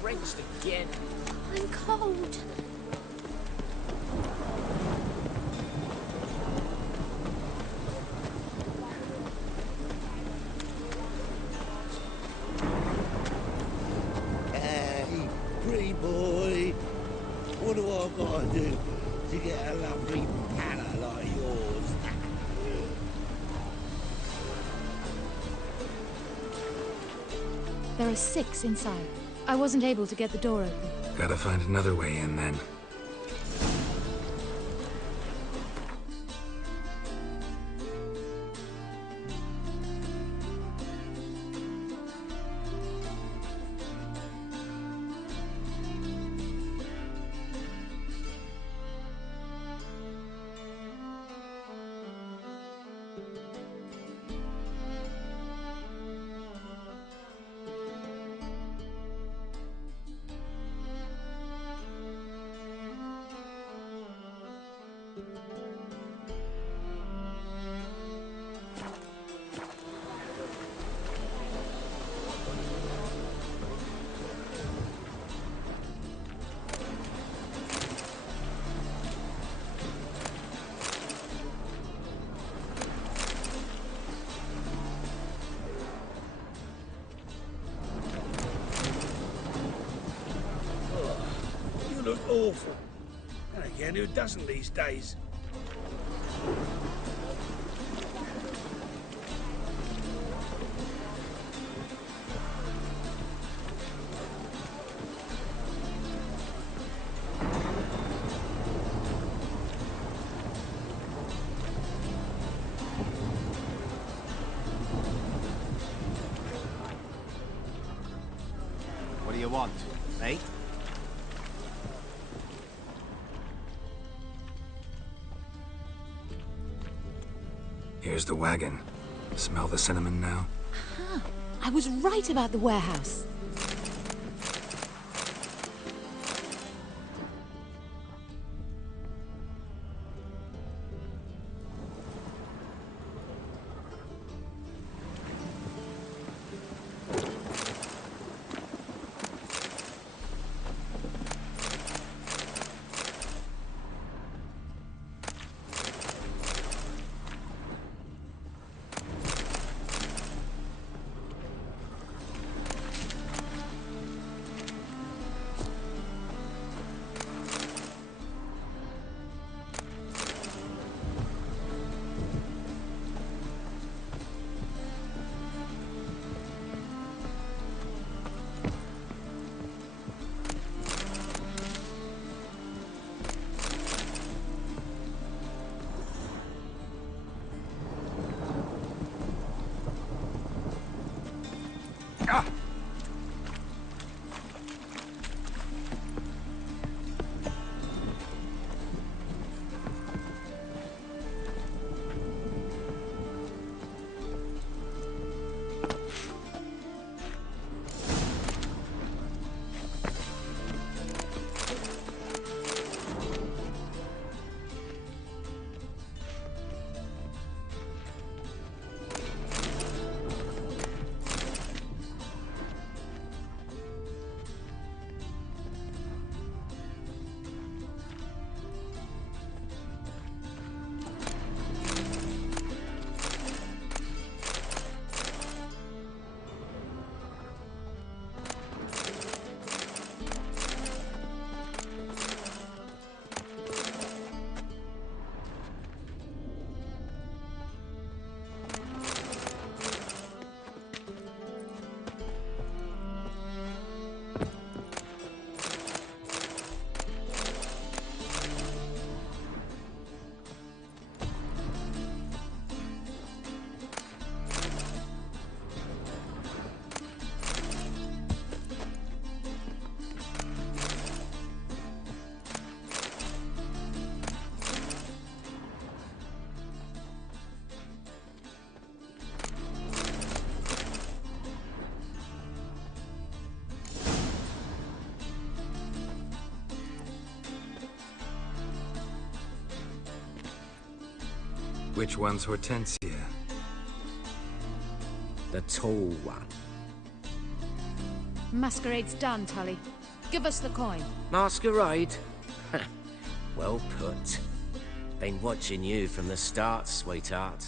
Drenched again. I'm cold. Hey, pretty boy. What do I gotta do to get a lovely pala like yours? There are 6 inside. I wasn't able to get the door open. Gotta find another way in then. You look awful. And again, who doesn't these days? What do you want, eh? Here's the wagon. Smell the cinnamon now? Huh. I was right about the warehouse. Which one's Hortensia? The tall one. Masquerade's done, Tully. Give us the coin. Masquerade? Well put. Been watching you from the start, sweetheart.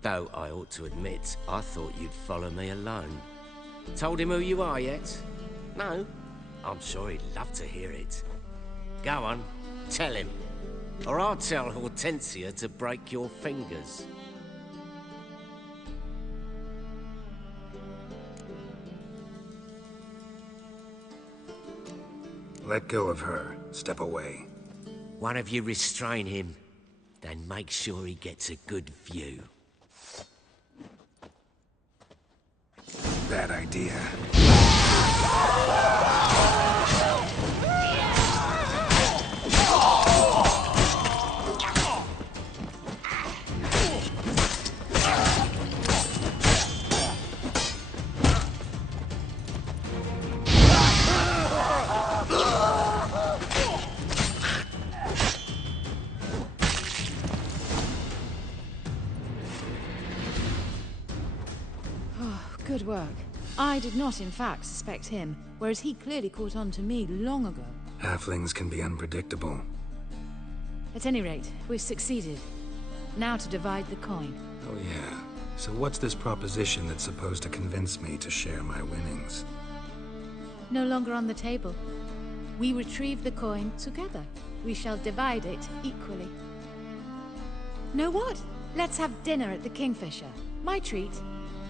Though I ought to admit, I thought you'd follow me alone. Told him who you are yet? No? I'm sure he'd love to hear it. Go on, tell him. Or I'll tell Hortensia to break your fingers. Let go of her. Step away. One of you restrain him, then make sure he gets a good view. Bad idea. Good work. I did not, in fact, suspect him, whereas he clearly caught on to me long ago. Halflings can be unpredictable. At any rate, we've succeeded. Now to divide the coin. Oh yeah. So what's this proposition that's supposed to convince me to share my winnings? No longer on the table. We retrieve the coin together. We shall divide it equally. Know what? Let's have dinner at the Kingfisher. My treat.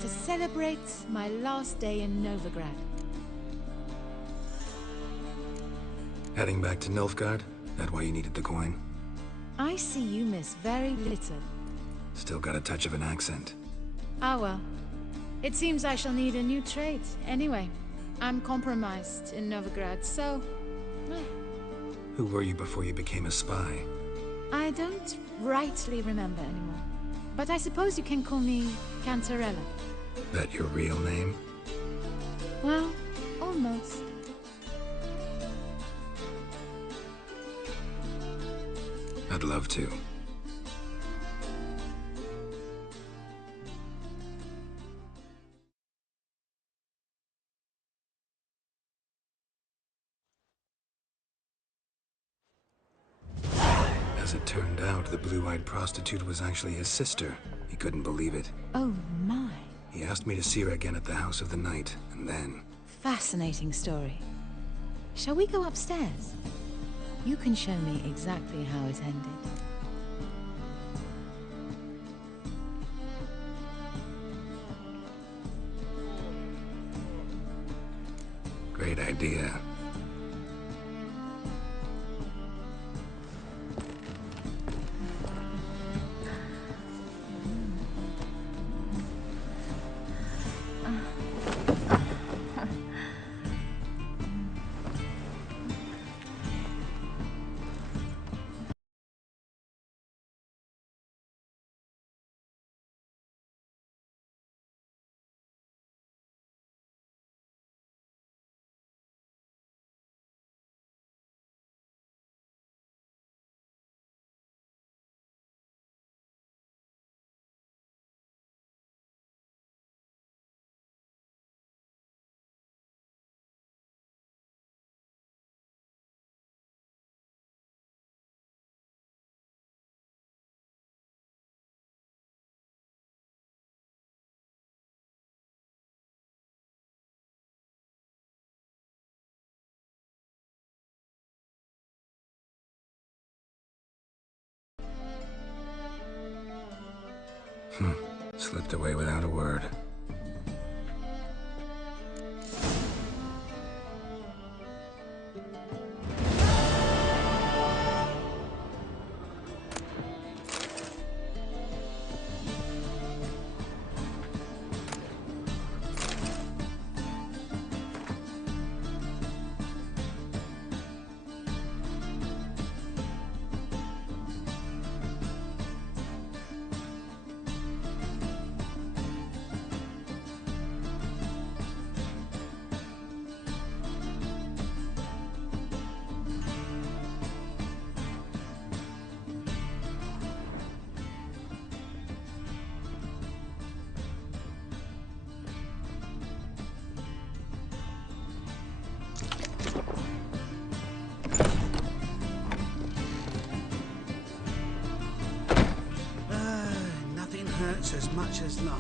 To celebrate my last day in Novigrad. Heading back to Nilfgaard? That why you needed the coin? I see you miss very little. Still got a touch of an accent. Ah well. It seems I shall need a new trade. Anyway, I'm compromised in Novigrad, so... Who were you before you became a spy? I don't rightly remember anymore. But I suppose you can call me Cantarella. That your real name? Well, almost. I'd love to. As it turned out, the blue-eyed prostitute was actually his sister. He couldn't believe it. Oh my. He asked me to see her again at the House of the Night, and then... Fascinating story. Shall we go upstairs? You can show me exactly how it ended. Great idea. Slipped away without a word. just as much as life.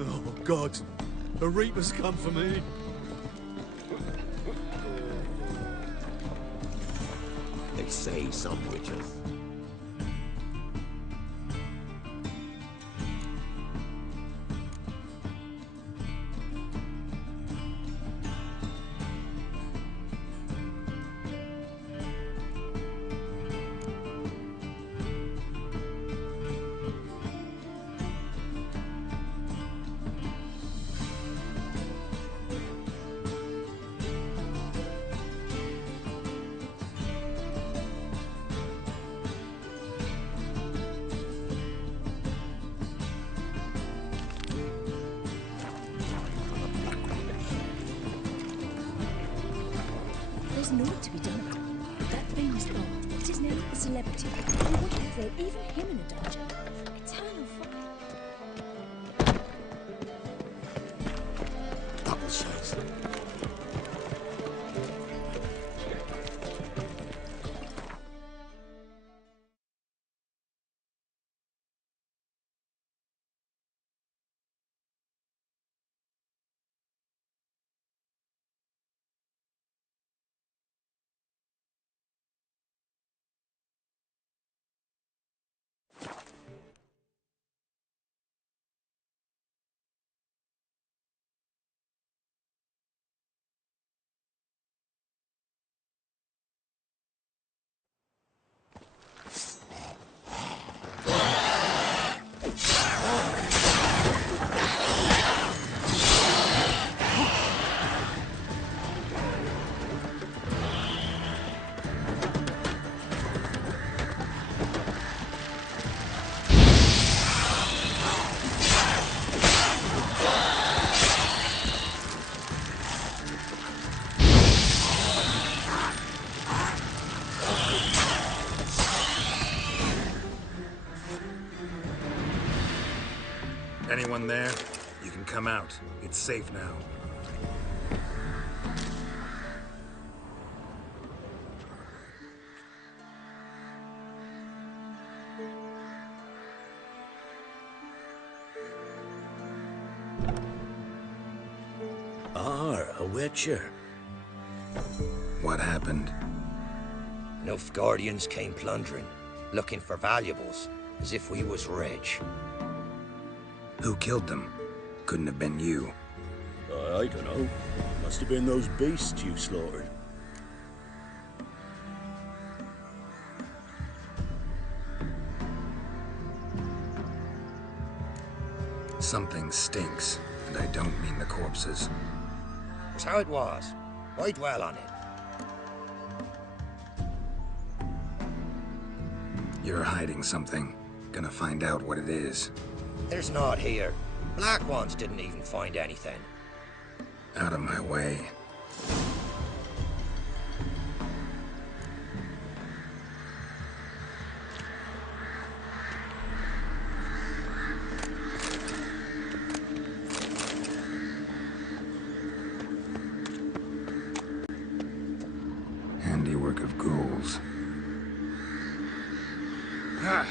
Oh, God. The Reaper's come for me. They say some witches. There's naught to be done. That famous law, it is now a celebrity. We want to throw even him in a dungeon. Eternal fire. Double shots. Anyone there? You can come out. It's safe now. A witcher. What happened? Nilfgaardians came plundering, looking for valuables, as if we was rich. Who killed them? Couldn't have been you. I don't know. Must have been those beasts you slaughtered. Something stinks, and I don't mean the corpses. It's how it was. Why dwell on it? You're hiding something. Gonna find out what it is. There's naught here. Black Ones didn't even find anything. Out of my way. Handiwork of ghouls. Ah.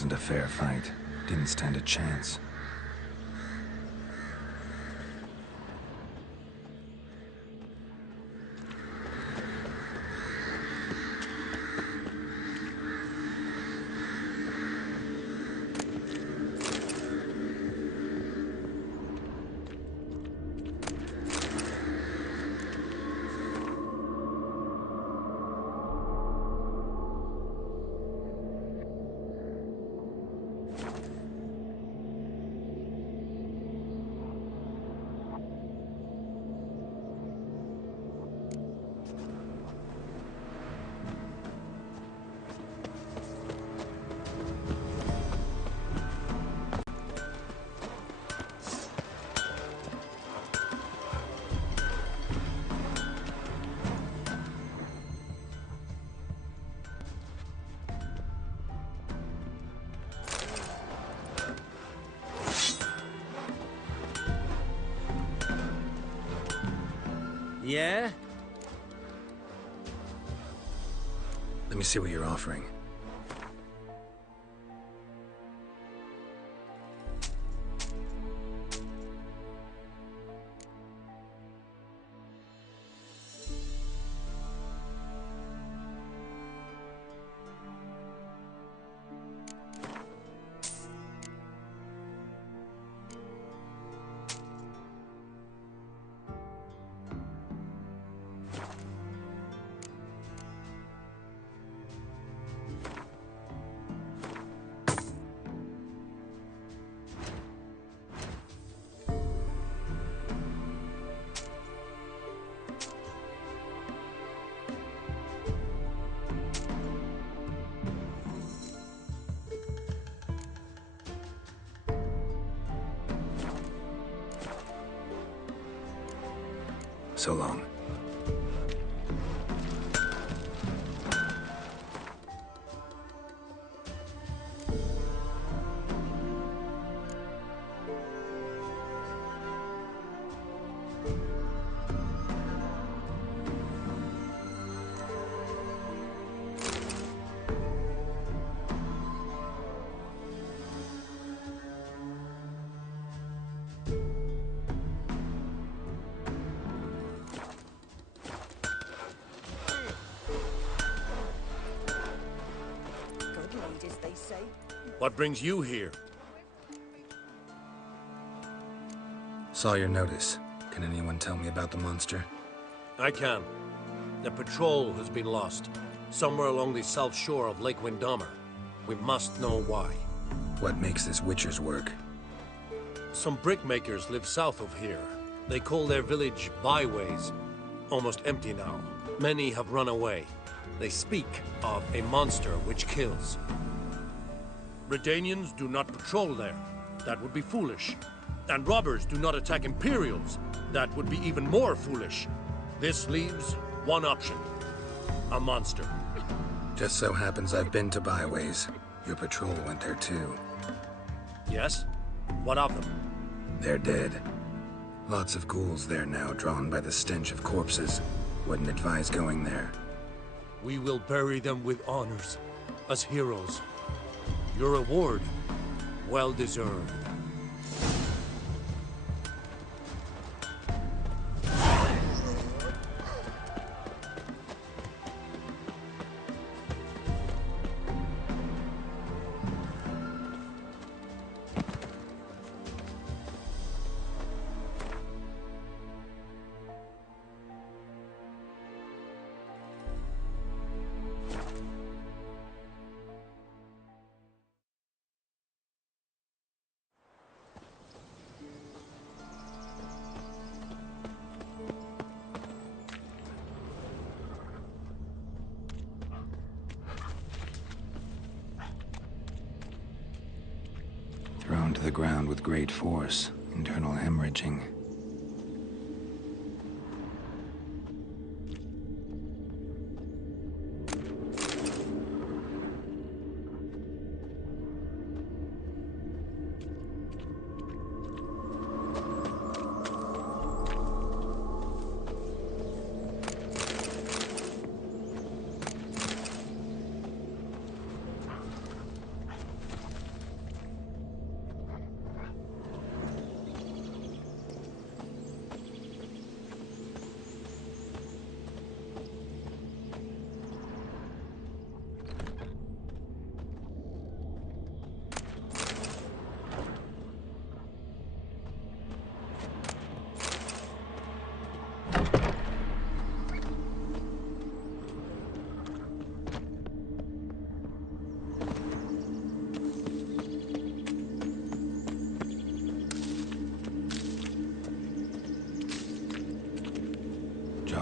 wasn't a fair fight. Didn't stand a chance. Yeah? Let me see what you're offering. So long. What brings you here? Saw your notice. Can anyone tell me about the monster? I can. The patrol has been lost. Somewhere along the south shore of Lake Windammer. We must know why. What makes this Witcher's work? Some brickmakers live south of here. They call their village Byways. Almost empty now. Many have run away. They speak of a monster which kills. Redanians do not patrol there. That would be foolish. And robbers do not attack Imperials. That would be even more foolish. This leaves one option. A monster. Just so happens I've been to Byways. Your patrol went there too. Yes? What of them? They're dead. Lots of ghouls there now, drawn by the stench of corpses. Wouldn't advise going there. We will bury them with honors, as heroes. Your reward, well deserved. Thrown to the ground with great force, internal hemorrhaging.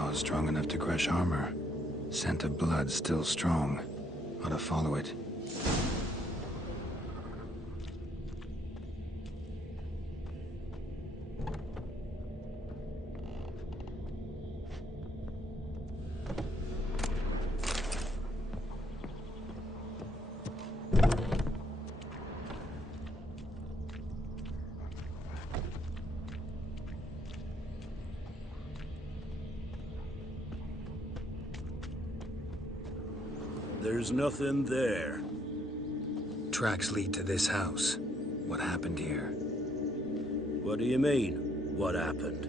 claws strong enough to crush armor. Scent of blood still strong. Ought to follow it. There's nothing there. Tracks lead to this house. What happened here? What do you mean, what happened?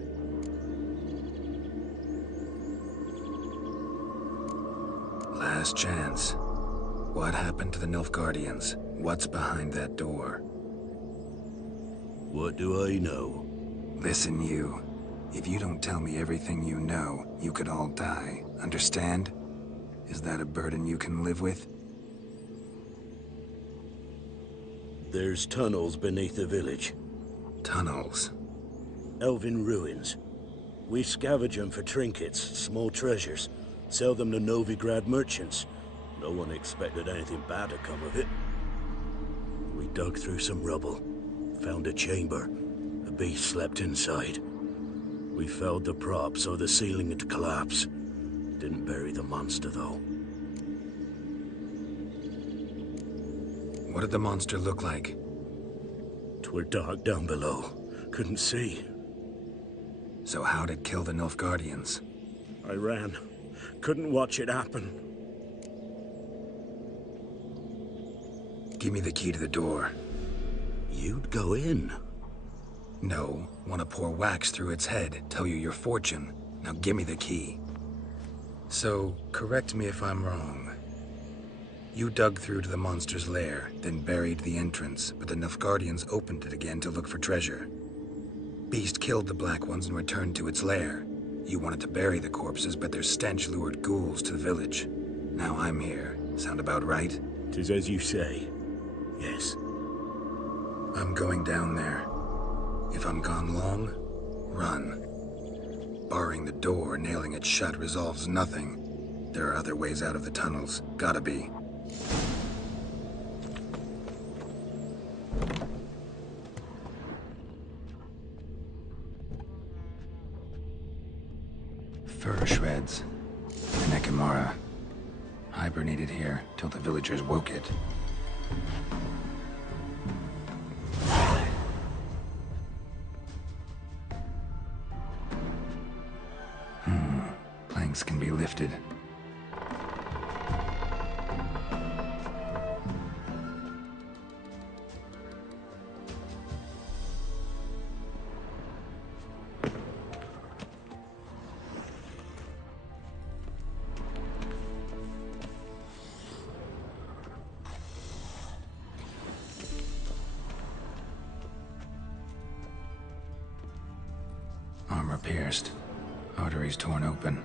Last chance. What happened to the Nilfgaardians? What's behind that door? What do I know? Listen, you. If you don't tell me everything you know, you could all die. Understand? Is that a burden you can live with? There's tunnels beneath the village. Tunnels? Elven ruins. We scavenge them for trinkets, small treasures. Sell them to Novigrad merchants. No one expected anything bad to come of it. We dug through some rubble. Found a chamber. The beast slept inside. We felled the prop so the ceiling had collapsed. Didn't bury the monster, though. What did the monster look like? 'Twere dark down below. Couldn't see. So how'd it kill the Nilfgaardians? I ran. Couldn't watch it happen. Give me the key to the door. You'd go in? No. Want to pour wax through its head, tell you your fortune. Now give me the key. So, correct me if I'm wrong. You dug through to the monster's lair, then buried the entrance, but the Nilfgaardians opened it again to look for treasure. Beast killed the Black Ones and returned to its lair. You wanted to bury the corpses, but their stench lured ghouls to the village. Now I'm here. Sound about right? 'Tis as you say. Yes. I'm going down there. If I'm gone long, run. Barring the door, nailing it shut resolves nothing. There are other ways out of the tunnels. Gotta be. Fur shreds. An Ekimara. Hibernated here till the villagers woke it. Planks can be lifted. Armor pierced. Arteries torn open.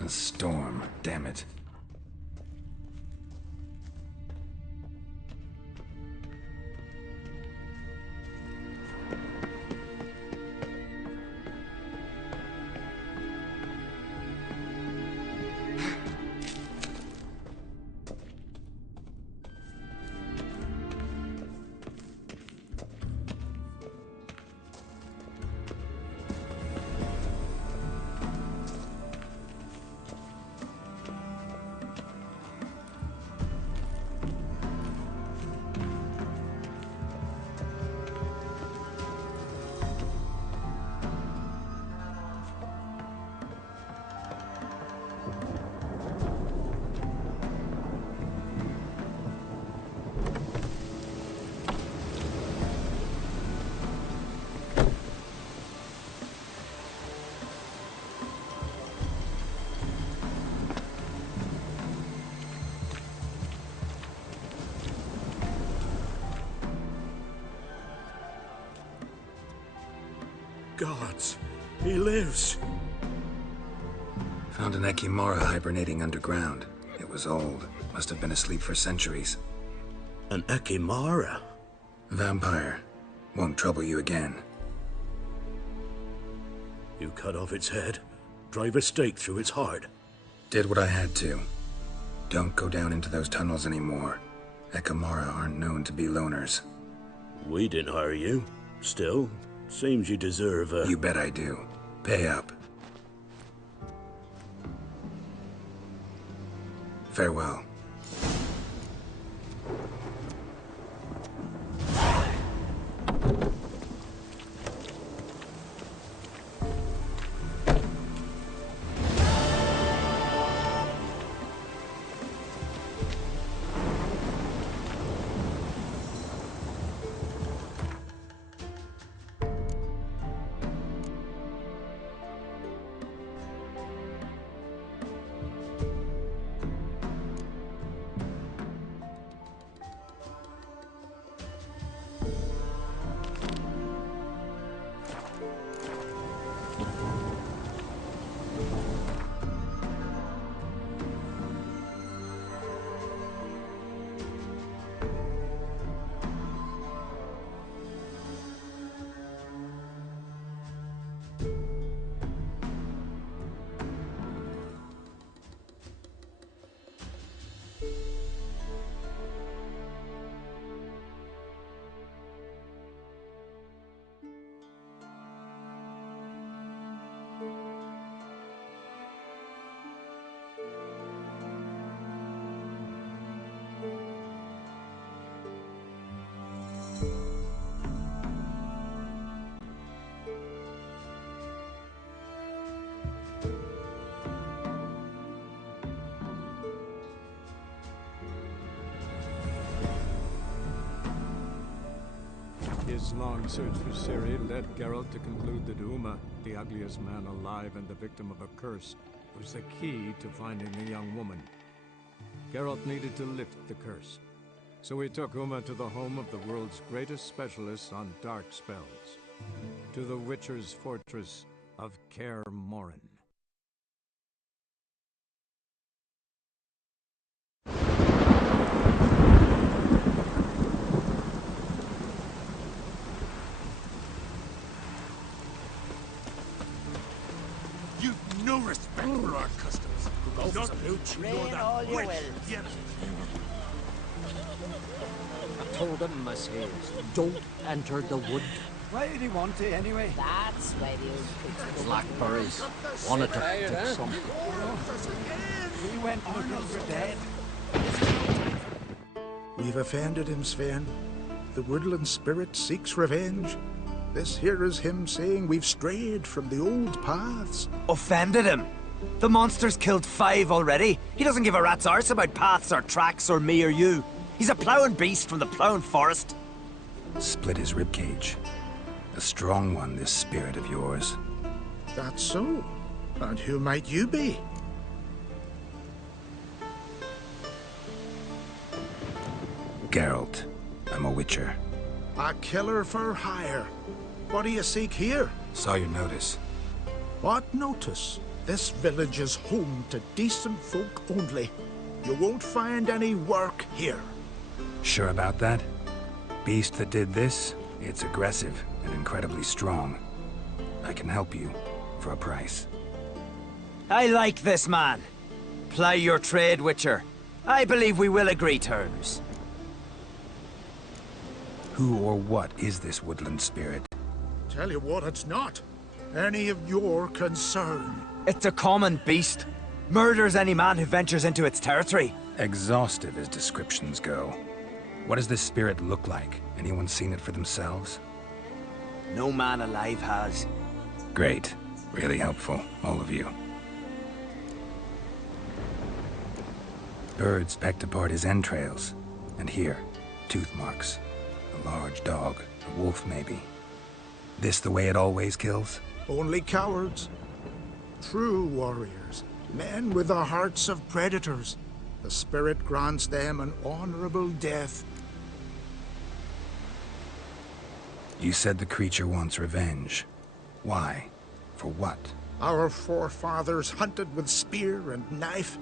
A storm, damn it. Gods, he lives. Found an Ekimara hibernating underground. It was old. Must have been asleep for centuries. An Ekimara? Vampire. Won't trouble you again. You cut off its head, drive a stake through its heart. Did what I had to. Don't go down into those tunnels anymore. Ekimara aren't known to be loners. We didn't hire you. Still, seems you deserve a... You bet I do. Pay up. Farewell. His long search for Ciri led Geralt to conclude that Uma, the ugliest man alive and the victim of a curse, was the key to finding the young woman. Geralt needed to lift the curse, so he took Uma to the home of the world's greatest specialists on dark spells, to the Witcher's fortress of Kaer Morhen. No respect for our customs. Go for some hooch. Nor that all you witch, will. the enemy. told him, I says, don't enter the wood. Why did he want to, anyway? That's why the old creature Blackberries wanted to pick some. He went looking for dead. We've offended him, Sven. The woodland spirit seeks revenge. This here is him saying we've strayed from the old paths. Offended him? The monster's killed 5 already. He doesn't give a rat's arse about paths or tracks or me or you. He's a ploughing beast from the ploughing forest. Split his ribcage. A strong one, this spirit of yours. That's so. And who might you be? Geralt. I'm a witcher. A killer for hire. What do you seek here? Saw your notice. What notice? This village is home to decent folk only. You won't find any work here. Sure about that? Beast that did this, it's aggressive and incredibly strong. I can help you for a price. I like this man. Ply your trade, Witcher. I believe we will agree terms. Who or what is this woodland spirit? Tell you what, it's not any of your concern. It's a common beast. Murders any man who ventures into its territory. Exhaustive as descriptions go. What does this spirit look like? Anyone seen it for themselves? No man alive has. Great. Really helpful, all of you. Birds pecked apart his entrails. And here, tooth marks. A large dog, a wolf maybe. This the way it always kills? Only cowards. True warriors. Men with the hearts of predators. The spirit grants them an honorable death. You said the creature wants revenge. Why? For what? Our forefathers hunted with spear and knife.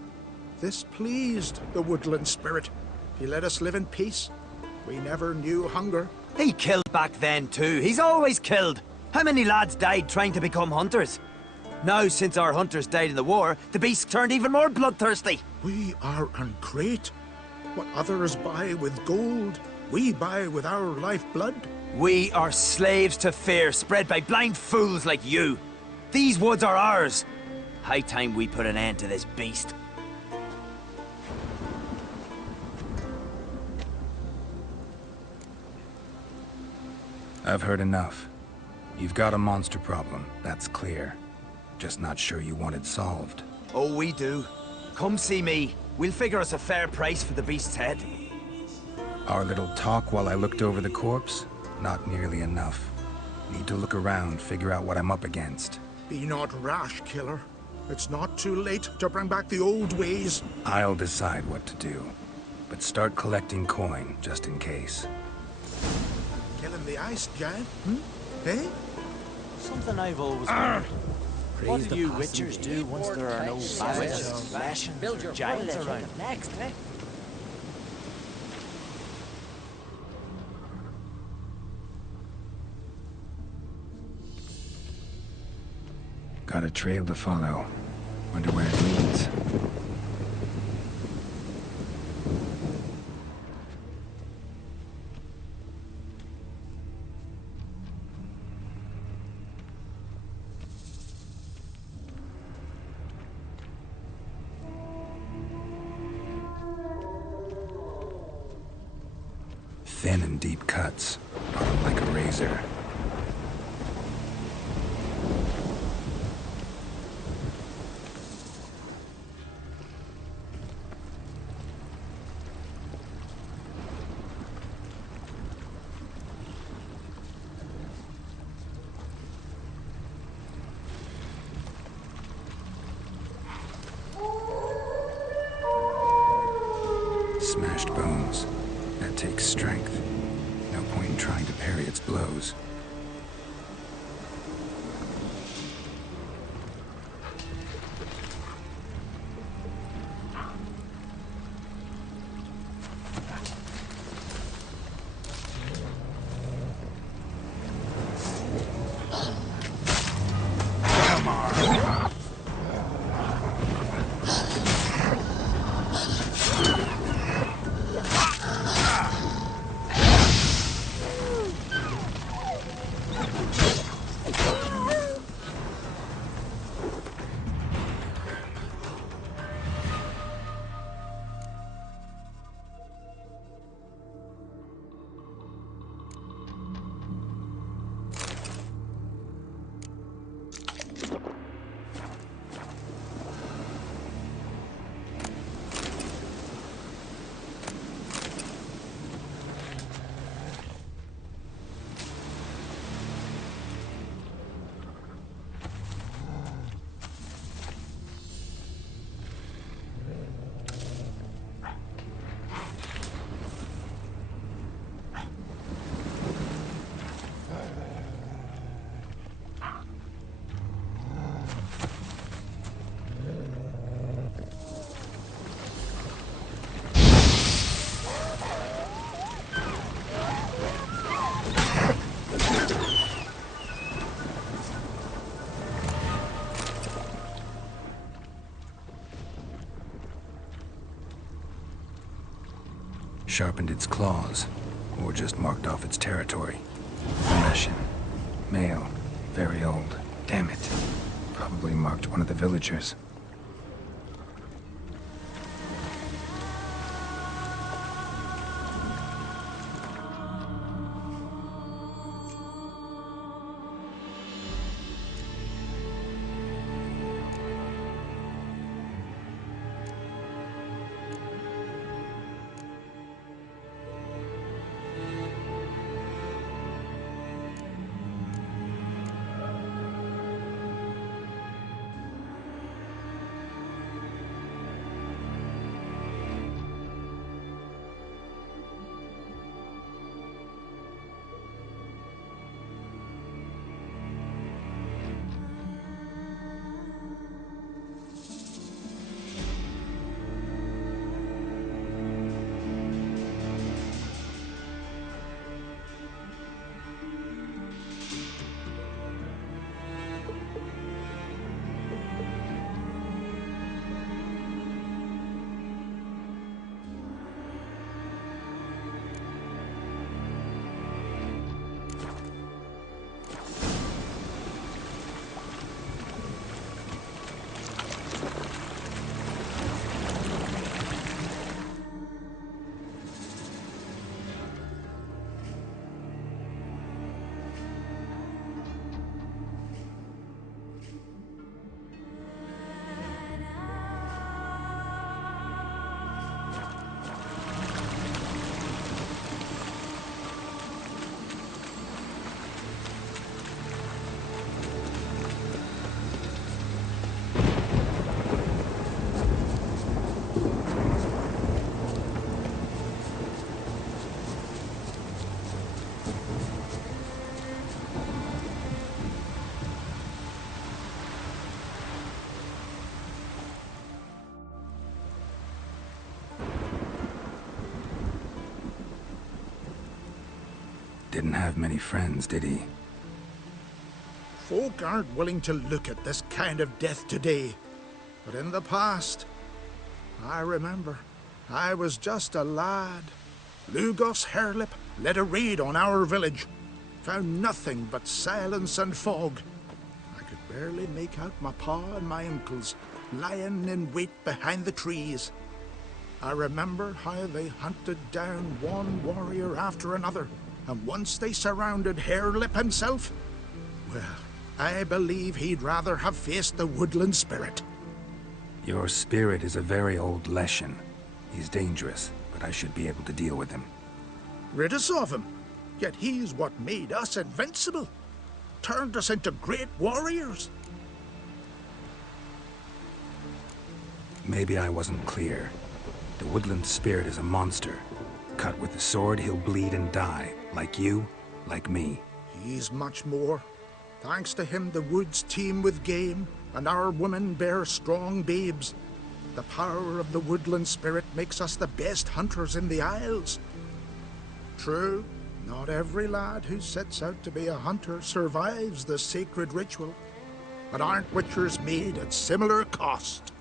This pleased the woodland spirit. He let us live in peace. We never knew hunger. He killed back then too. He's always killed. How many lads died trying to become hunters? Now, since our hunters died in the war, the beast turned even more bloodthirsty. We are ungreat. What others buy with gold, we buy with our lifeblood. We are slaves to fear spread by blind fools like you. These woods are ours. High time we put an end to this beast. I've heard enough. You've got a monster problem, that's clear. Just not sure you want it solved. Oh, we do. Come see me. We'll figure us a fair price for the beast's head. Our little talk while I looked over the corpse? Not nearly enough. Need to look around, figure out what I'm up against. Be not rash, killer. It's not too late to bring back the old ways. I'll decide what to do. But start collecting coin, just in case. Killing the ice giant, Eh? Something I've always wondered. What do you witchers do once there are no basilisks, lashings, or giants around? Next, eh? Got a trail to follow. Wonder where it leads. Thin and deep cuts, bottom like a razor. Smashed bones. That takes strength. No point in trying to parry its blows. sharpened its claws, or just marked off its territory. Leshen. Male. Very old. Damn it. Probably marked one of the villagers. Didn't have many friends, did he? Folk aren't willing to look at this kind of death today. But in the past, I remember, I was just a lad. Lugos Harelip led a raid on our village. Found nothing but silence and fog. I could barely make out my pa and my uncles lying in wait behind the trees. I remember how they hunted down one warrior after another, and once they surrounded Harelip himself, well, I believe he'd rather have faced the woodland spirit. Your spirit is a very old Leshen. He's dangerous, but I should be able to deal with him. Rid us of him, yet he's what made us invincible. Turned us into great warriors. Maybe I wasn't clear. The woodland spirit is a monster. Cut with the sword, he'll bleed and die. Like you, like me. He's much more. Thanks to him, the woods teem with game, and our women bear strong babes. The power of the woodland spirit makes us the best hunters in the Isles. True, not every lad who sets out to be a hunter survives the sacred ritual, but aren't witchers made at similar cost?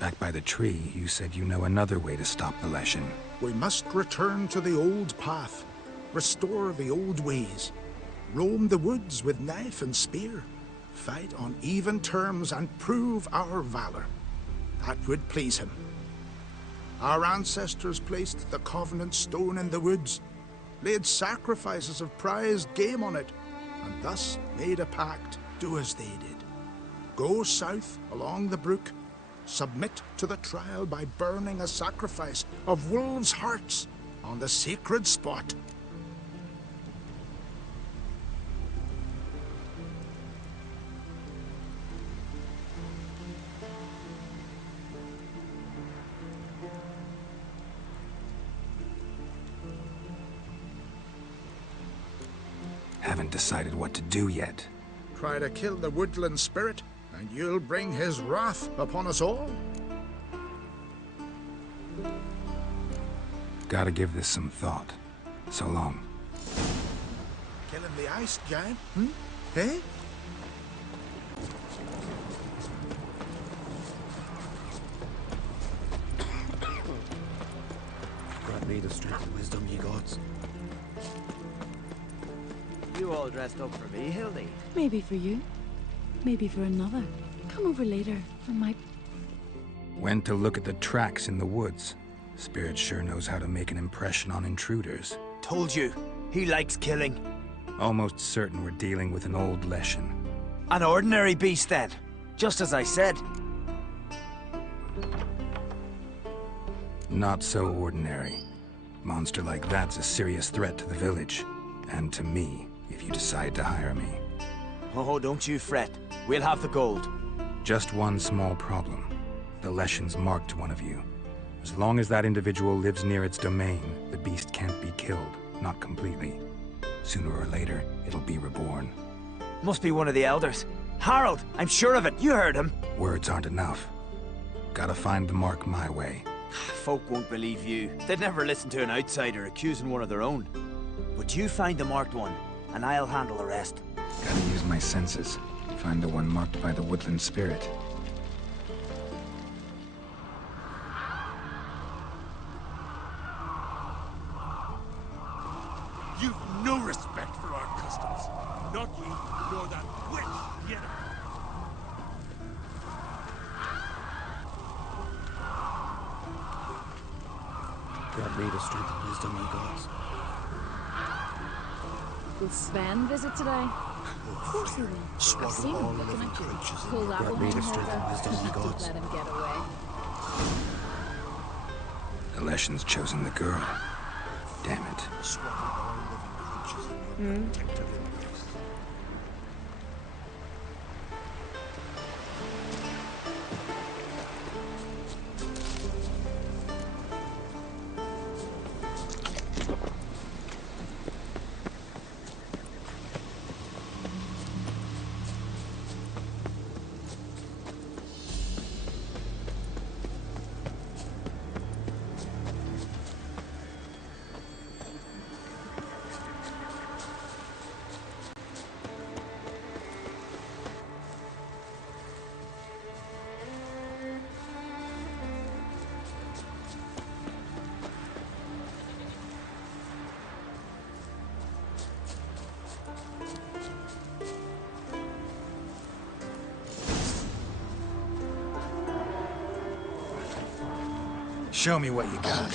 Back by the tree, you said you know another way to stop the Leshen. We must return to the old path, restore the old ways, roam the woods with knife and spear, fight on even terms and prove our valor. That would please him. Our ancestors placed the Covenant Stone in the woods, laid sacrifices of prized game on it, and thus made a pact, do as they did. Go south along the brook, submit to the trial by burning a sacrifice of wolves' hearts on the sacred spot. Haven't decided what to do yet. Try to kill the woodland spirit, and you'll bring his wrath upon us all. Gotta give this some thought. So long. Killing the ice giant, Eh? Grant me the strength and wisdom, ye gods. You all dressed up for me, Hildy? Maybe for you. Maybe for another. Come over later. I might... Went to look at the tracks in the woods. Spirit sure knows how to make an impression on intruders. Told you. He likes killing. Almost certain we're dealing with an old Leshen. An ordinary beast, then. Just as I said. Not so ordinary. Monster like that's a serious threat to the village. And to me, if you decide to hire me. Oh, don't you fret. We'll have the gold. Just one small problem. The Leshen's marked one of you. As long as that individual lives near its domain, the beast can't be killed. Not completely. Sooner or later, it'll be reborn. Must be one of the elders. Harold! I'm sure of it. You heard him. Words aren't enough. Gotta find the mark my way. Folk won't believe you. They'd never listen to an outsider accusing one of their own. But you find the marked one, and I'll handle the rest. Gotta use my senses. Find the one marked by the woodland spirit. You've no respect for our customs. Not you, nor that witch, Yenna. Grant me the strength and wisdom, ye gods. Will Sven visit today? Of course he will. I've seen him looking at you. Pull that Grant me woman the strength and wisdom, ye gods. Let him get away. The Leshen's chosen the girl. Damn it. Show me what you got.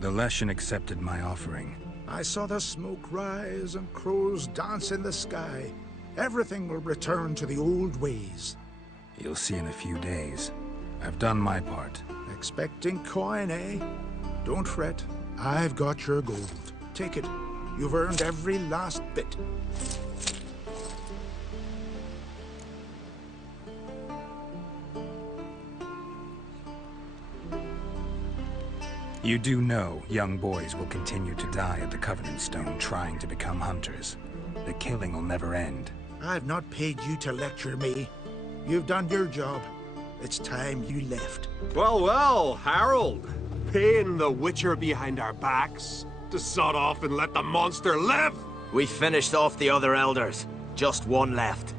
The Leshen accepted my offering. I saw the smoke rise and crows dance in the sky. Everything will return to the old ways. You'll see in a few days. I've done my part. Expecting coin, eh? Don't fret. I've got your gold. Take it. You've earned every last bit. You do know young boys will continue to die at the Covenant Stone trying to become hunters. The killing will never end. I've not paid you to lecture me. You've done your job. It's time you left. Well, well, Harold. Paying the Witcher behind our backs to sod off and let the monster live? We finished off the other elders. Just one left.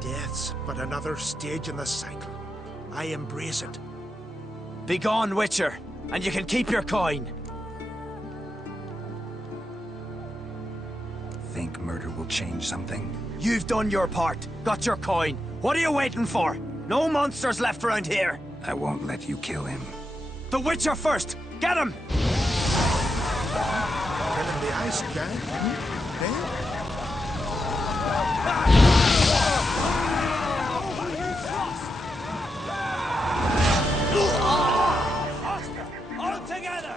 Death's but another stage in the cycle. I embrace it. Be gone, Witcher, and you can keep your coin. Think murder will change something? You've done your part. Got your coin. What are you waiting for? No monsters left around here. I won't let you kill him. The Witcher first! Get him! Killing the ice gang? All together!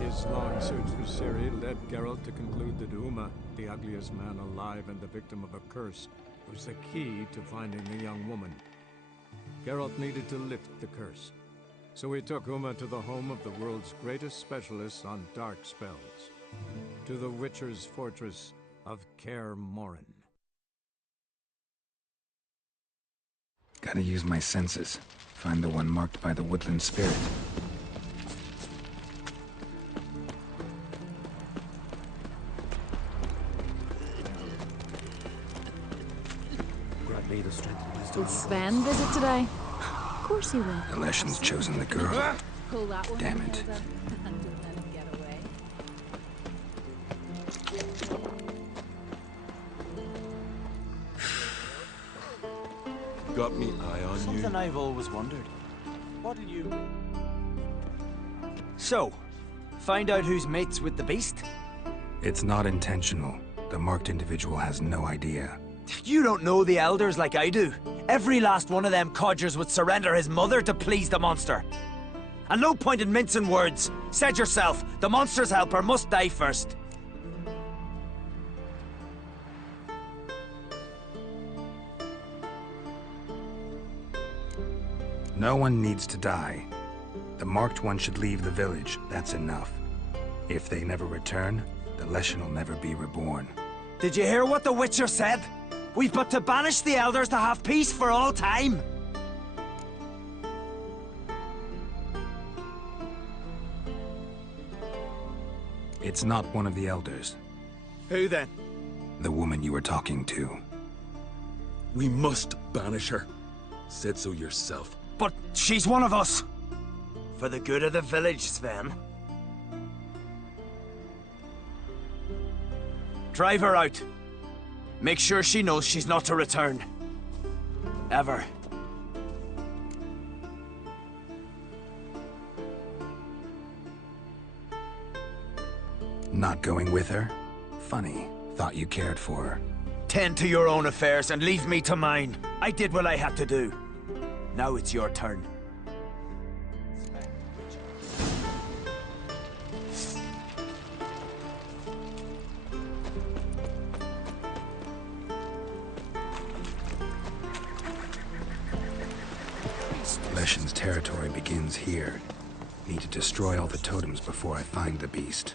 His long search for Ciri led Geralt to conclude that Uma, the ugliest man alive and the victim of a curse, was the key to finding the young woman. Geralt needed to lift the curse, so he took Uma to the home of the world's greatest specialists on dark spells, to the Witcher's fortress of Kaer Morhen. Gotta use my senses. Find the one marked by the woodland spirit. Will Sven visit today? Of course he will. The Leshen's chosen the girl. Pull that one. Damn it. Got me eye on you. Something I've always wondered. What'll you... So, find out who's mates with the beast? It's not intentional. The marked individual has no idea. You don't know the elders like I do. Every last one of them codgers would surrender his mother to please the monster. And no point in mincing words. Said yourself, the monster's helper must die first. No one needs to die. The marked one should leave the village, that's enough. If they never return, the Leshen will never be reborn. Did you hear what the Witcher said? We've but to banish the elders to have peace for all time. It's not one of the elders. Who then? The woman you were talking to. We must banish her. Said so yourself. But she's one of us. For the good of the village, Sven. Drive her out. Make sure she knows she's not to return. Ever. Not going with her? Funny. Thought you cared for her. Tend to your own affairs and leave me to mine. I did what I had to do. Now it's your turn. Leshen's territory begins here. Need to destroy all the totems before I find the beast.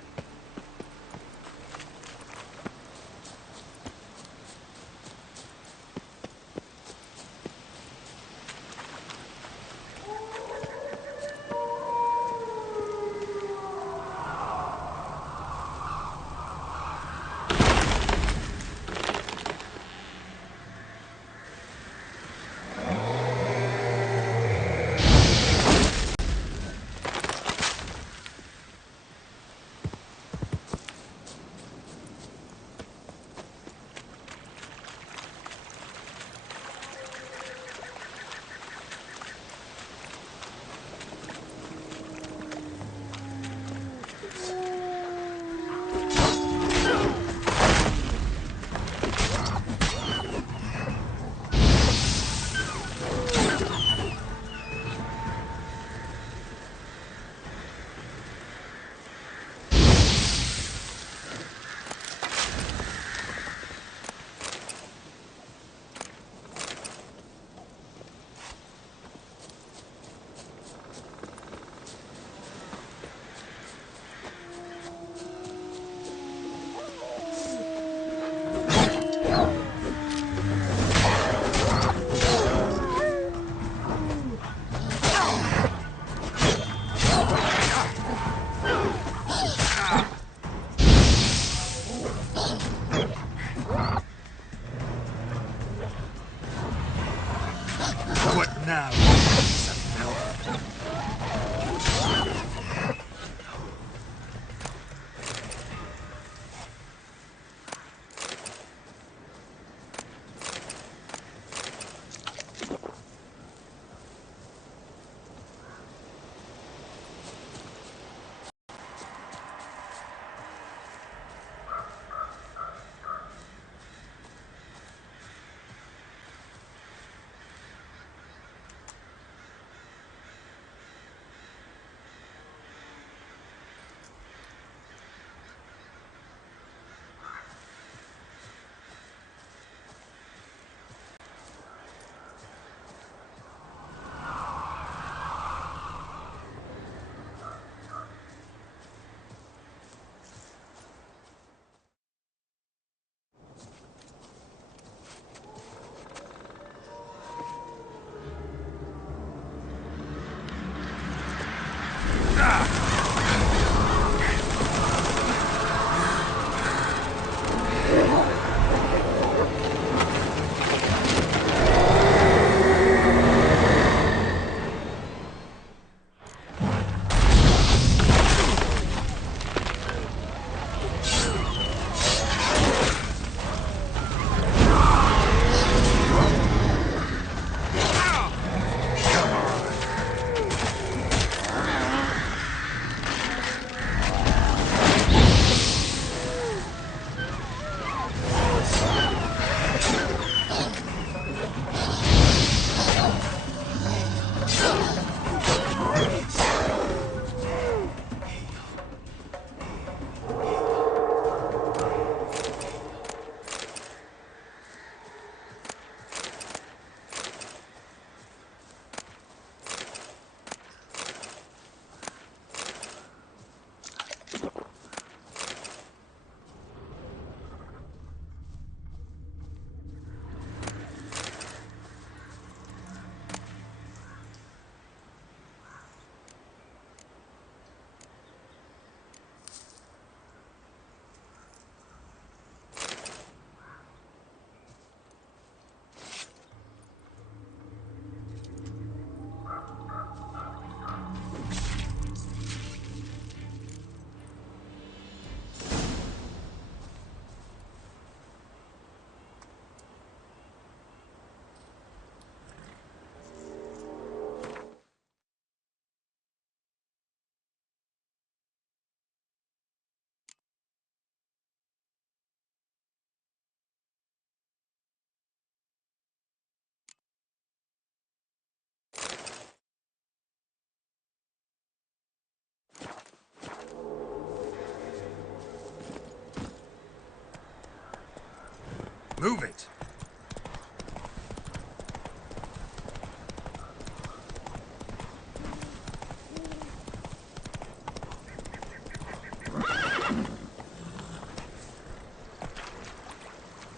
Move it!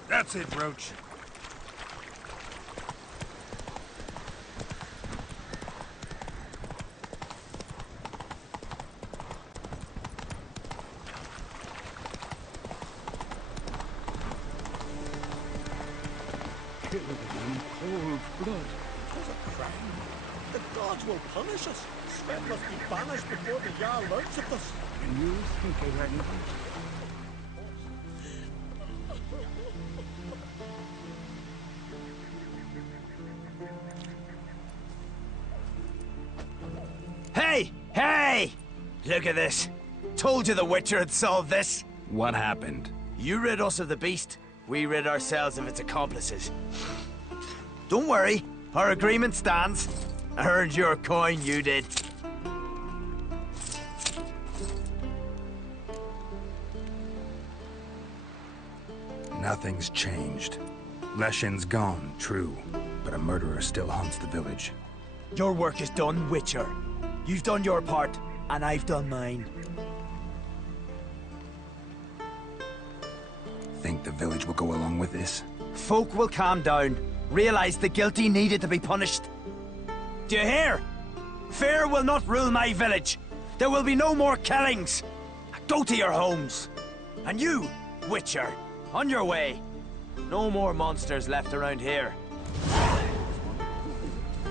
That's it, Roach. Killed in cold blood. It was a crime. The gods will punish us. Sven must be banished before the Jarl learns of this. Can you think of anything? Hey! Hey! Look at this. Told you the Witcher had solved this. What happened? You rid us of the beast. We rid ourselves of its accomplices. Don't worry. Our agreement stands. I earned your coin, you did. Nothing's changed. Leshin's gone, true, but a murderer still haunts the village. Your work is done, Witcher. You've done your part, and I've done mine. Think the village will go along with this? Folk will calm down, realize the guilty needed to be punished. Do you hear? Fear will not rule my village. There will be no more killings. Go to your homes. And you, Witcher, on your way. No more monsters left around here.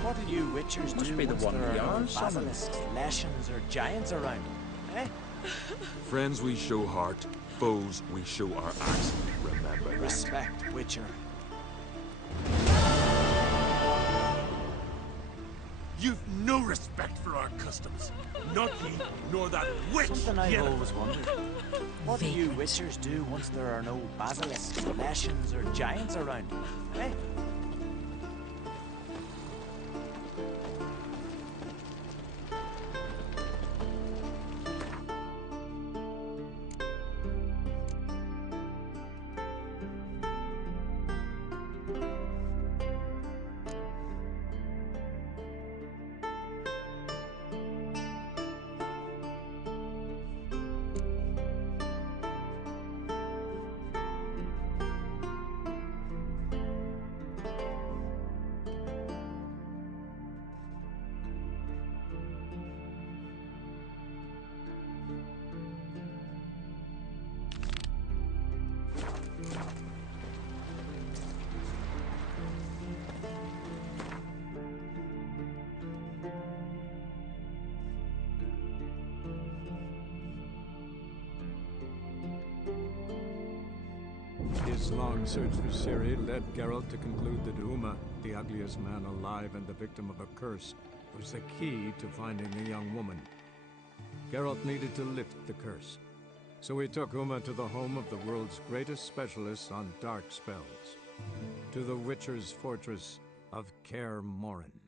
What do you Witchers Must do be the once one there are no Jarl summoned. basilisks, leshens, or giants around? Eh? Friends we show heart, foes we show our axe. Remember that. Respect, Witcher. You've no respect for our customs. Not ye, nor that witch. Something I've Yennefer. always wondered. What do you Witchers do once there are no basilisks, leshens, or giants around? Eh? His long search for Ciri led Geralt to conclude that Uma, the ugliest man alive and the victim of a curse, was the key to finding the young woman. Geralt needed to lift the curse, so he took Uma to the home of the world's greatest specialists on dark spells, to the Witcher's fortress of Kaer Morhen.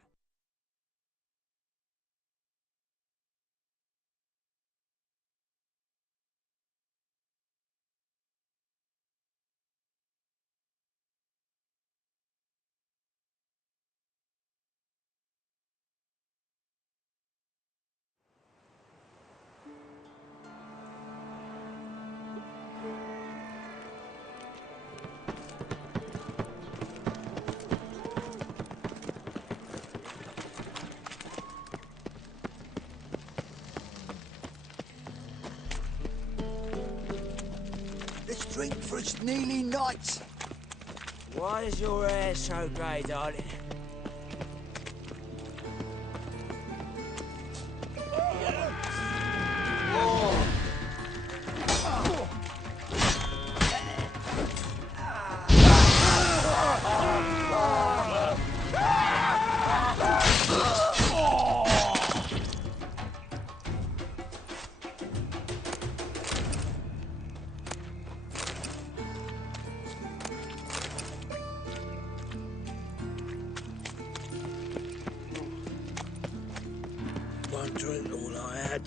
Let's drink for it's nearly night. Why is your hair so grey, darling? One drink, all I had.